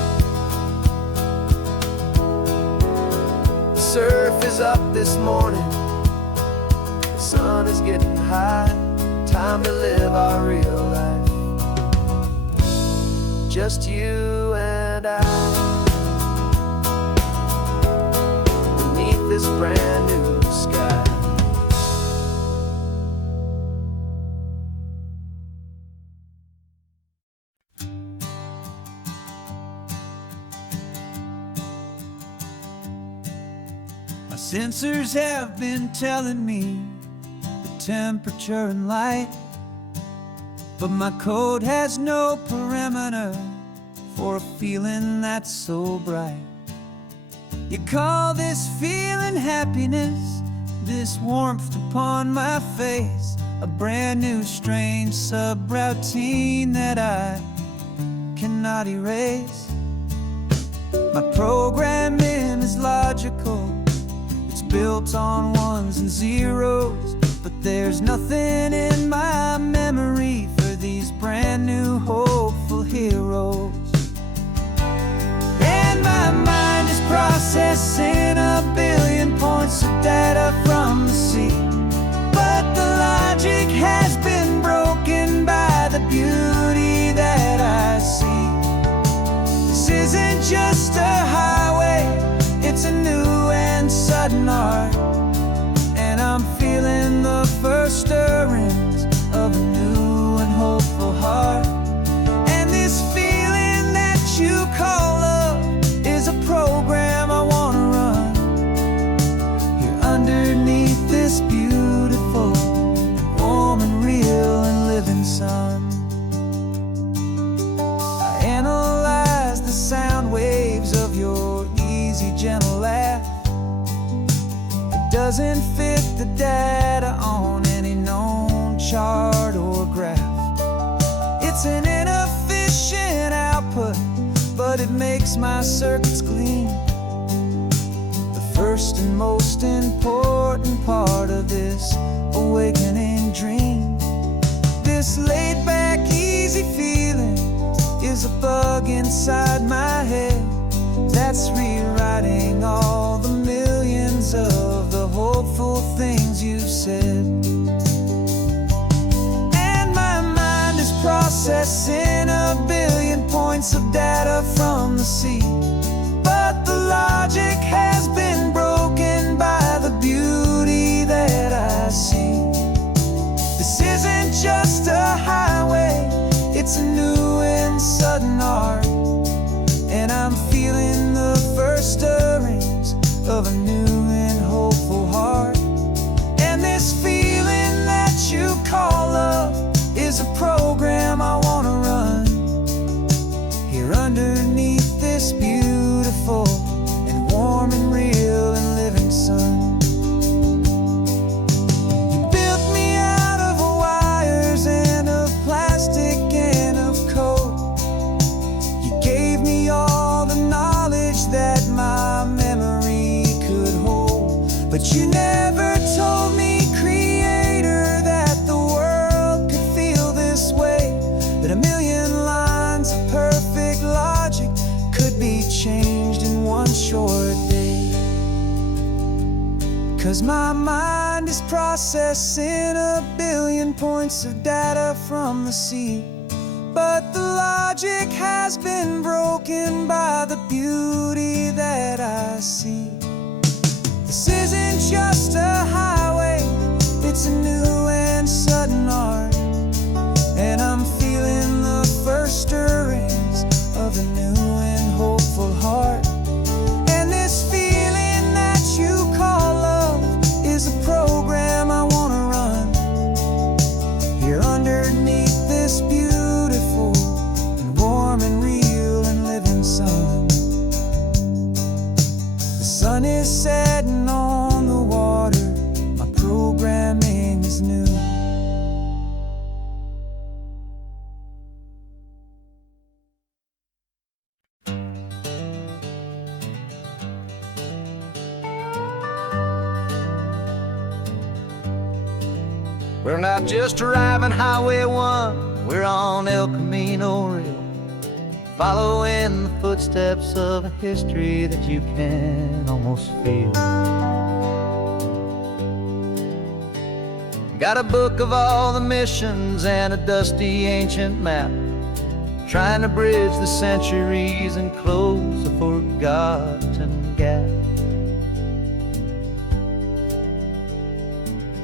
The surf is is up this morning, the sun is getting high. Time to live our real life, just you and I, beneath this brand new sky. My sensors have been telling me the temperature and light, but my code has no perimeter for a feeling that's so bright. You call this feeling happiness, this warmth upon my face, a brand new strange subroutine that I cannot erase. My programming is logical, it's built on ones and zeros, but there's nothing in my memory for these brand new hopeful heroes. And my mind is processing a billion points of data from the sea, but the logic has been broken by the beauty that I see. This isn't just a highway, it's a new and sudden art, and I'm feeling the first stirrings of a new and hopeful heart. And this feeling that you call love is a program I want to run here underneath this beautiful and warm and real and living sun. I analyze the sound waves of your easy, gentle laugh. It doesn't fit the data on any known chart or graph. It's an inefficient output, but it makes my circuits clean. The first and most important part of this awakening dream. This laid-back, easy feeling is a bug inside my head that's rewriting all the millions of the hopeful things you've said. And my mind is processing a billion points of data from the sea, but the logic has been broken by the beauty that I see. This isn't just a highway, it's a new and sudden art, and I'm feeling the first stirrings of a new and hopeful heart. And this feeling that you call love is a program I want to run here underneath this beautiful and warm and real and living sun. You built me out of wires and of plastic and of code. You gave me all the knowledge that my memory could hold, but you never told me, Creator, that the world could feel this way, that a million lines of perfect logic could be changed in one short day. 'Cause my mind is processing a billion points of data from the sea, but the logic has been broken by the beauty that I see. This isn't just a highway, it's a new and sudden art, and I'm feeling the first stirrings of a new and hopeful heart. And this feeling that you call love is a program I want to run here underneath this beautiful and warm and real and living sun. The sun is setting on the water, my programming is new. We're not just driving Highway 1, we're on El Camino Real, following the footsteps of a history that you can almost feel. got a book of all the missions and a dusty ancient map, trying to bridge the centuries and close a forgotten gap.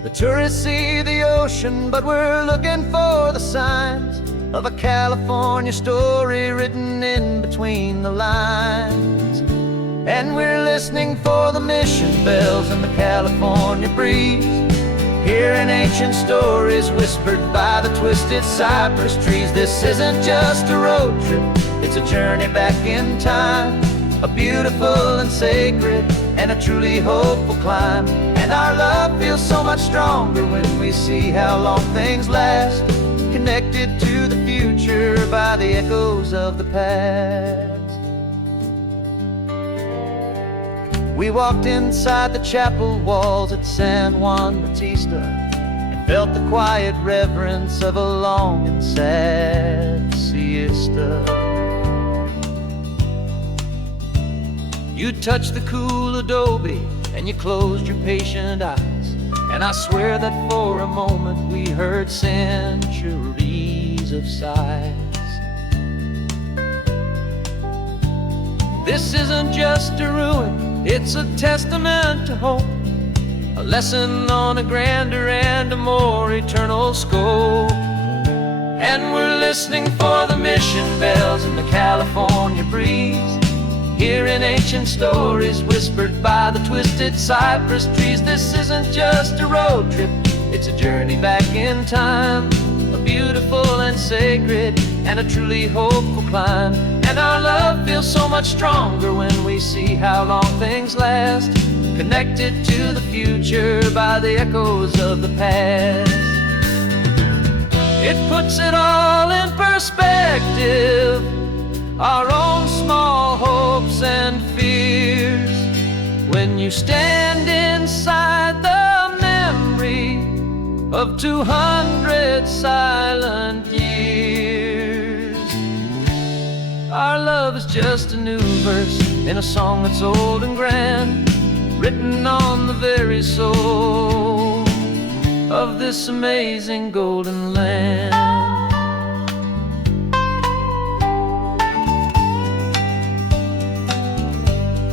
The tourists see the ocean, but we're looking for the signs of a California story written in between the lines. And we're listening for the mission bells and the California breeze, hearing ancient stories whispered by the twisted cypress trees. This isn't just a road trip, it's a journey back in time, a beautiful and sacred and a truly hopeful climb. And our love feels so much stronger when we see how long things last, connected to the future by the echoes of the past. We walked inside the chapel walls at San Juan Bautista and felt the quiet reverence of a long and sad siesta. You touched the cool adobe and you closed your patient eyes, and I swear that for a moment we heard centuries of sighs. This isn't just a ruin, it's a testament to hope, a lesson on a grander and a more eternal scope. And we're listening for the mission bells in the California breeze, hearing ancient stories whispered by the twisted cypress trees. This isn't just a road trip, it's a journey back in time, a beautiful and sacred and a truly hopeful climb. And our love feels so much stronger when we see how long things last, connected to the future by the echoes of the past. It puts it all in perspective, our own small hopes and fears, when you stand inside the memory of 200 silent years. Our love is just a new verse in a song that's old and grand, written on the very soul of this amazing golden land.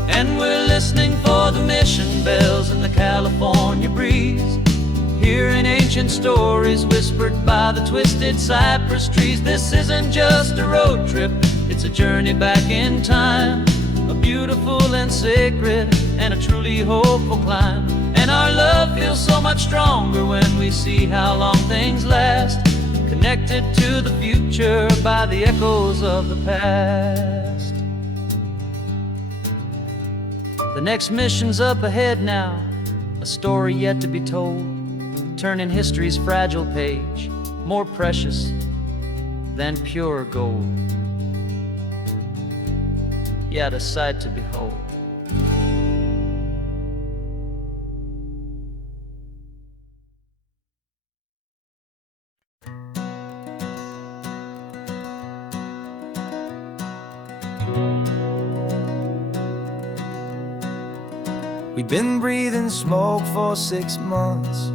And we're listening for the mission bells in the California breeze, hearing ancient stories whispered by the twisted cypress trees. This isn't just a road trip, it's a journey back in time, a beautiful and sacred and a truly hopeful climb. And our love feels so much stronger when we see how long things last, connected to the future by the echoes of the past. The next mission's up ahead now, a story yet to be told, turning history's fragile page more precious than pure gold. Yet a sight to behold. We've been breathing smoke for 6 months,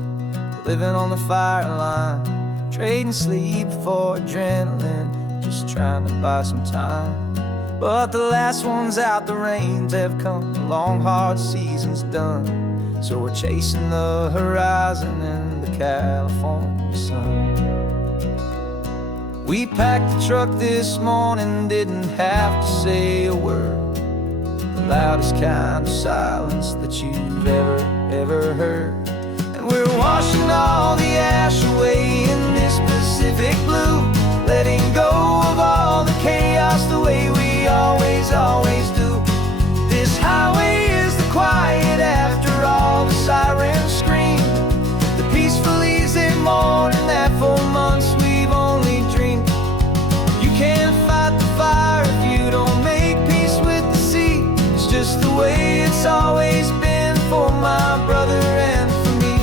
living on the fire line, trading sleep for adrenaline, just trying to buy some time. But the last one's out, the rains have come, the long hard season's done, so we're chasing the horizon in the California sun. We packed the truck this morning, didn't have to say a word, the loudest kind of silence that you've ever heard. And we're washing all the ash away in this Pacific blue, letting go of all the chaos the way we always do. This highway is the quiet after all the sirens scream, the peaceful easy morning that for months we've only dreamed. You can't fight the fire if you don't make peace with the sea. It's just the way it's always been for my brother and for me.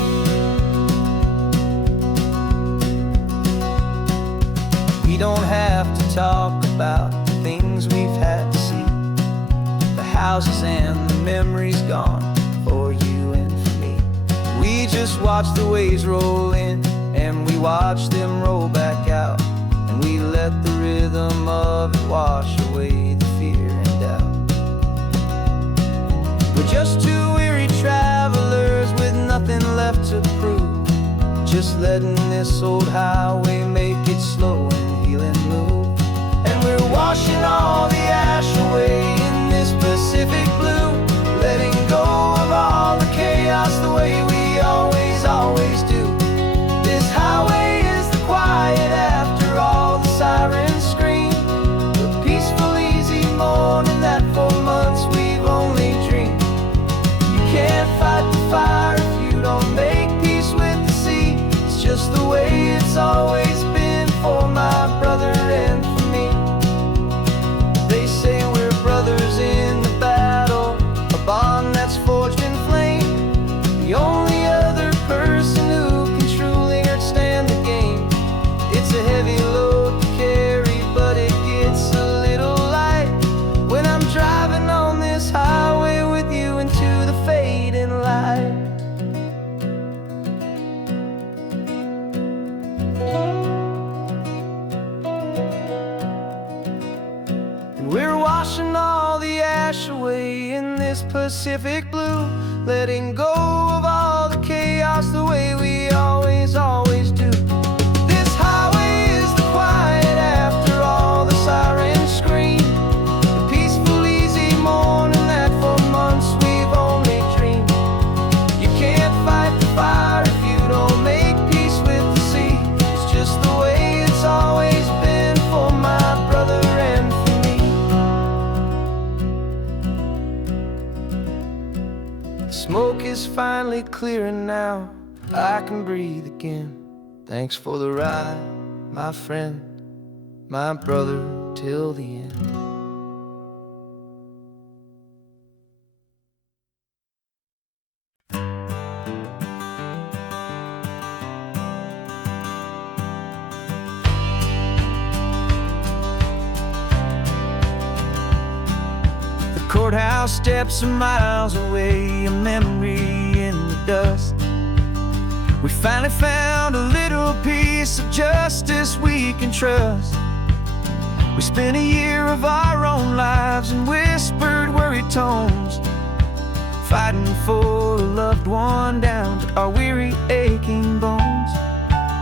We don't have to talk about the things we've had to see, the houses and the memories gone for you and for me. We just watch the waves roll in, and we watch them roll back out, and we let the rhythm of it wash away the fear and doubt. We're just two weary travelers with nothing left to prove, just letting this old highway make it slow and healing move. And we're washing all the ash away in this Pacific blue, letting go of all the chaos the way we always do. This highway is the quiet after all the sirens scream, the peaceful, easy morning that for months we've only dreamed. You can't fight the fire if you don't make peace with the sea. It's just the way it's always been for my brother and for me. They say we're brothers in the battle, a bond that's forged in flame. The only other person who can truly understand the game. It's a heavy load to carry, but it gets a little light when I'm driving on this highway with you into the fading light. And we're washing all the ash away in this Pacific blue, letting go of all the chaos the way we always do. This highway is the quiet after all the sirens scream, the peaceful, easy morning that for months we've only dreamed. You can't fight the fire if you don't make peace with the sea. It's just the way it's always been for my brother and for me. The smoke is finally clearing now, I can breathe again. Thanks for the ride, my friend, my brother, till the end. The courthouse steps are miles away, a memory in the dust. We finally found a little piece of justice we can trust. We spent a year of our own lives in whispered, worried tones, fighting for a loved one down to our weary, aching bones.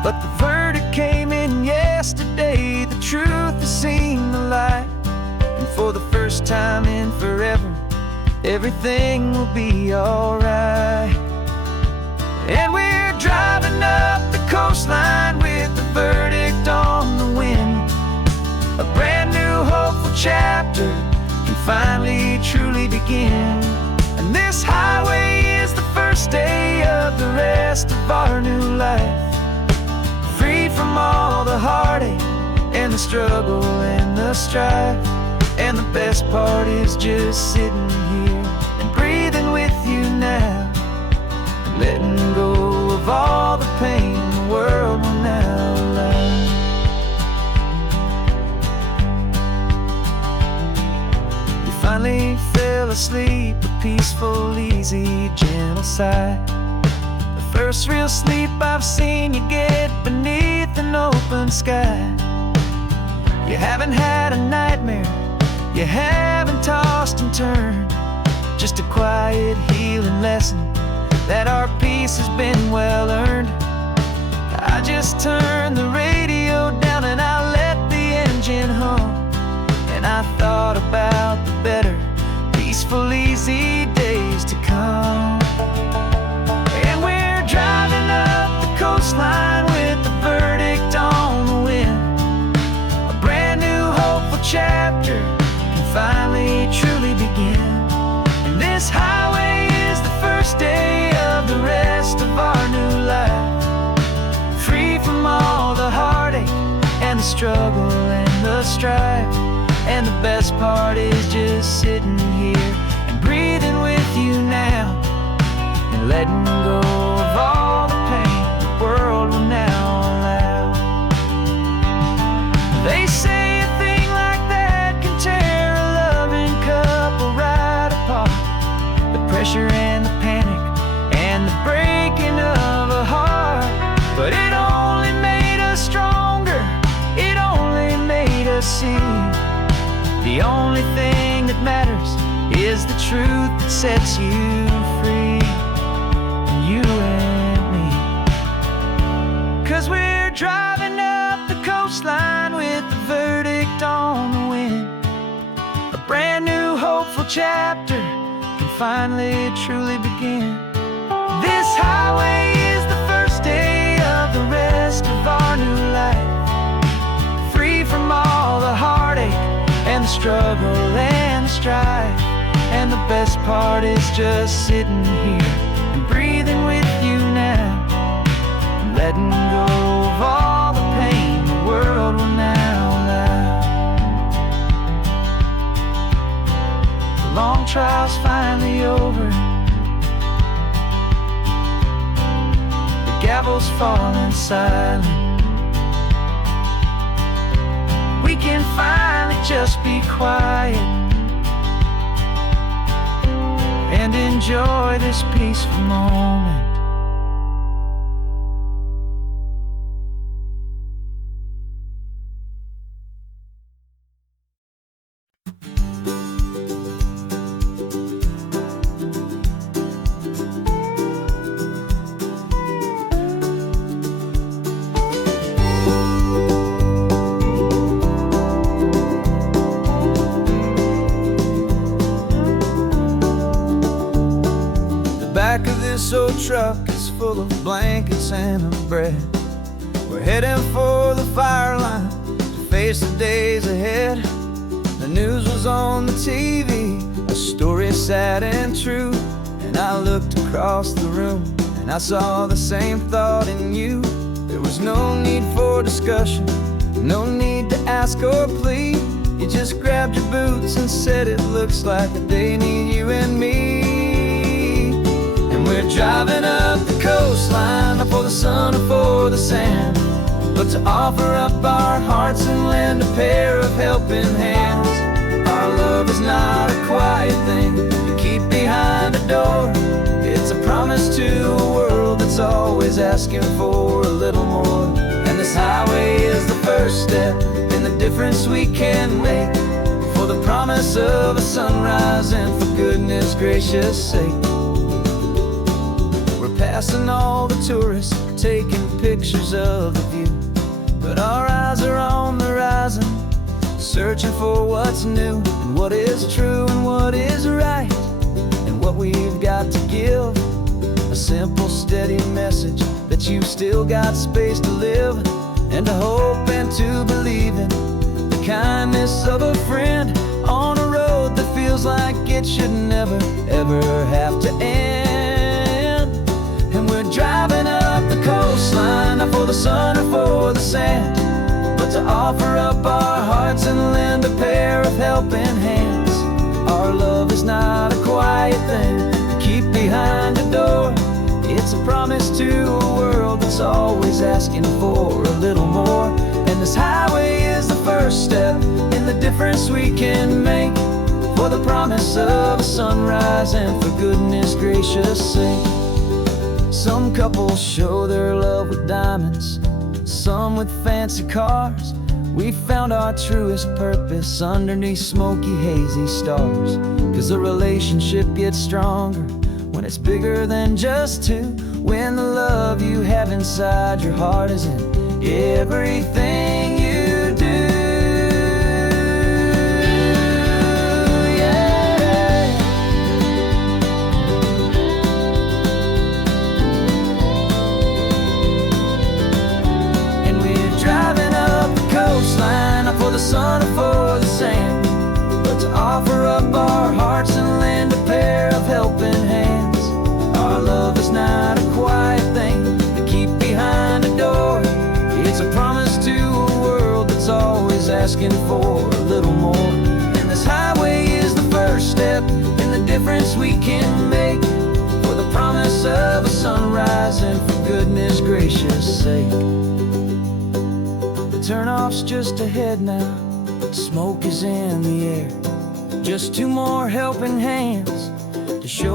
But the verdict came in yesterday, the truth has seen the light, and for the first time in forever, everything will be alright. And we're driving up the coastline with the verdict on the wind. A brand new hopeful chapter can finally truly begin. And this highway is the first day of the rest of our new life, free from all the heartache and the struggle and the strife. And the best part is just sitting here and breathing with you now, letting go of all the pain the world will now allow. You finally fell asleep, a peaceful, easy, gentle sigh. The first real sleep I've seen you get beneath an open sky. You haven't had a nightmare, you haven't tossed and turned, just a quiet, healing lesson that our peace has been well earned. I just turned the radio down and I let the engine hum, and I thought about the better, peaceful, easy days to come. And we're driving up the coastline with the verdict on the wind. A brand new hopeful chapter can finally truly begin. And this highway is the first day of the rest of our new life, free from all the heartache and the struggle and the strife. And the best part is just sitting here and breathing with you now, and letting go of all the pain the world will now allow. They say a thing like that can tear a loving couple right apart. The pressure and the panic and the breaking up The only thing that matters is the truth that sets you free, you and me. 'Cause we're driving up the coastline with the verdict on the wind. A brand new hopeful chapter can finally truly begin. This highway is the first day of the rest of our new life, free from all the heartache and the struggle and the strife. And the best part is just sitting here and breathing with you now, and letting go of all the pain the world will now allow. The long trial's finally over, the gavel's falling silent. We can finally just be quiet and enjoy this peaceful moment. Back of this old truck is full of blankets and of bread. We're heading for the fire line to face the days ahead. The news was on the TV, a story sad and true. And I looked across the room and I saw the same thought in you. There was no need for discussion, no need to ask or plead. You just grabbed your boots and said it looks like a day need you and me. We're driving up the coastline, not for the sun or for the sand, but to offer up our hearts and lend a pair of helping hands. Our love is not a quiet thing you keep behind a door. It's a promise to a world that's always asking for a little more. And this highway is the first step in the difference we can make, for the promise of a sunrise and for goodness gracious sake. Passing all the tourists, taking pictures of the view, but our eyes are on the horizon, searching for what's new, and what is true and what is right, and what we've got to give. A simple, steady message that you've still got space to live, and to hope and to believe in the kindness of a friend on a road that feels like it should never, ever have to end. And we're driving up the coastline, not for the sun or for the sand, but to offer up our hearts and lend a pair of helping hands. Our love is not a quiet thing to keep behind a door. It's a promise to a world that's always asking for a little more. And this highway is the first step in the difference we can make, for the promise of a sunrise and for goodness gracious sake. Some couples show their love with diamonds, some with fancy cars. We found our truest purpose underneath smoky, hazy stars. 'Cause a relationship gets stronger when it's bigger than just two, when the love you have inside your heart is in everything you do. Not for the sun or for the sand, but to offer up our hearts and lend a pair of helping hands. Our love is not a quiet thing to keep behind a door. It's a promise to a world that's always asking for a little more. And this highway is the first step in the difference we can make, for the promise of a sunrise and for goodness gracious sake. Turnoff's just ahead now, smoke is in the air. Just two more helping hands to show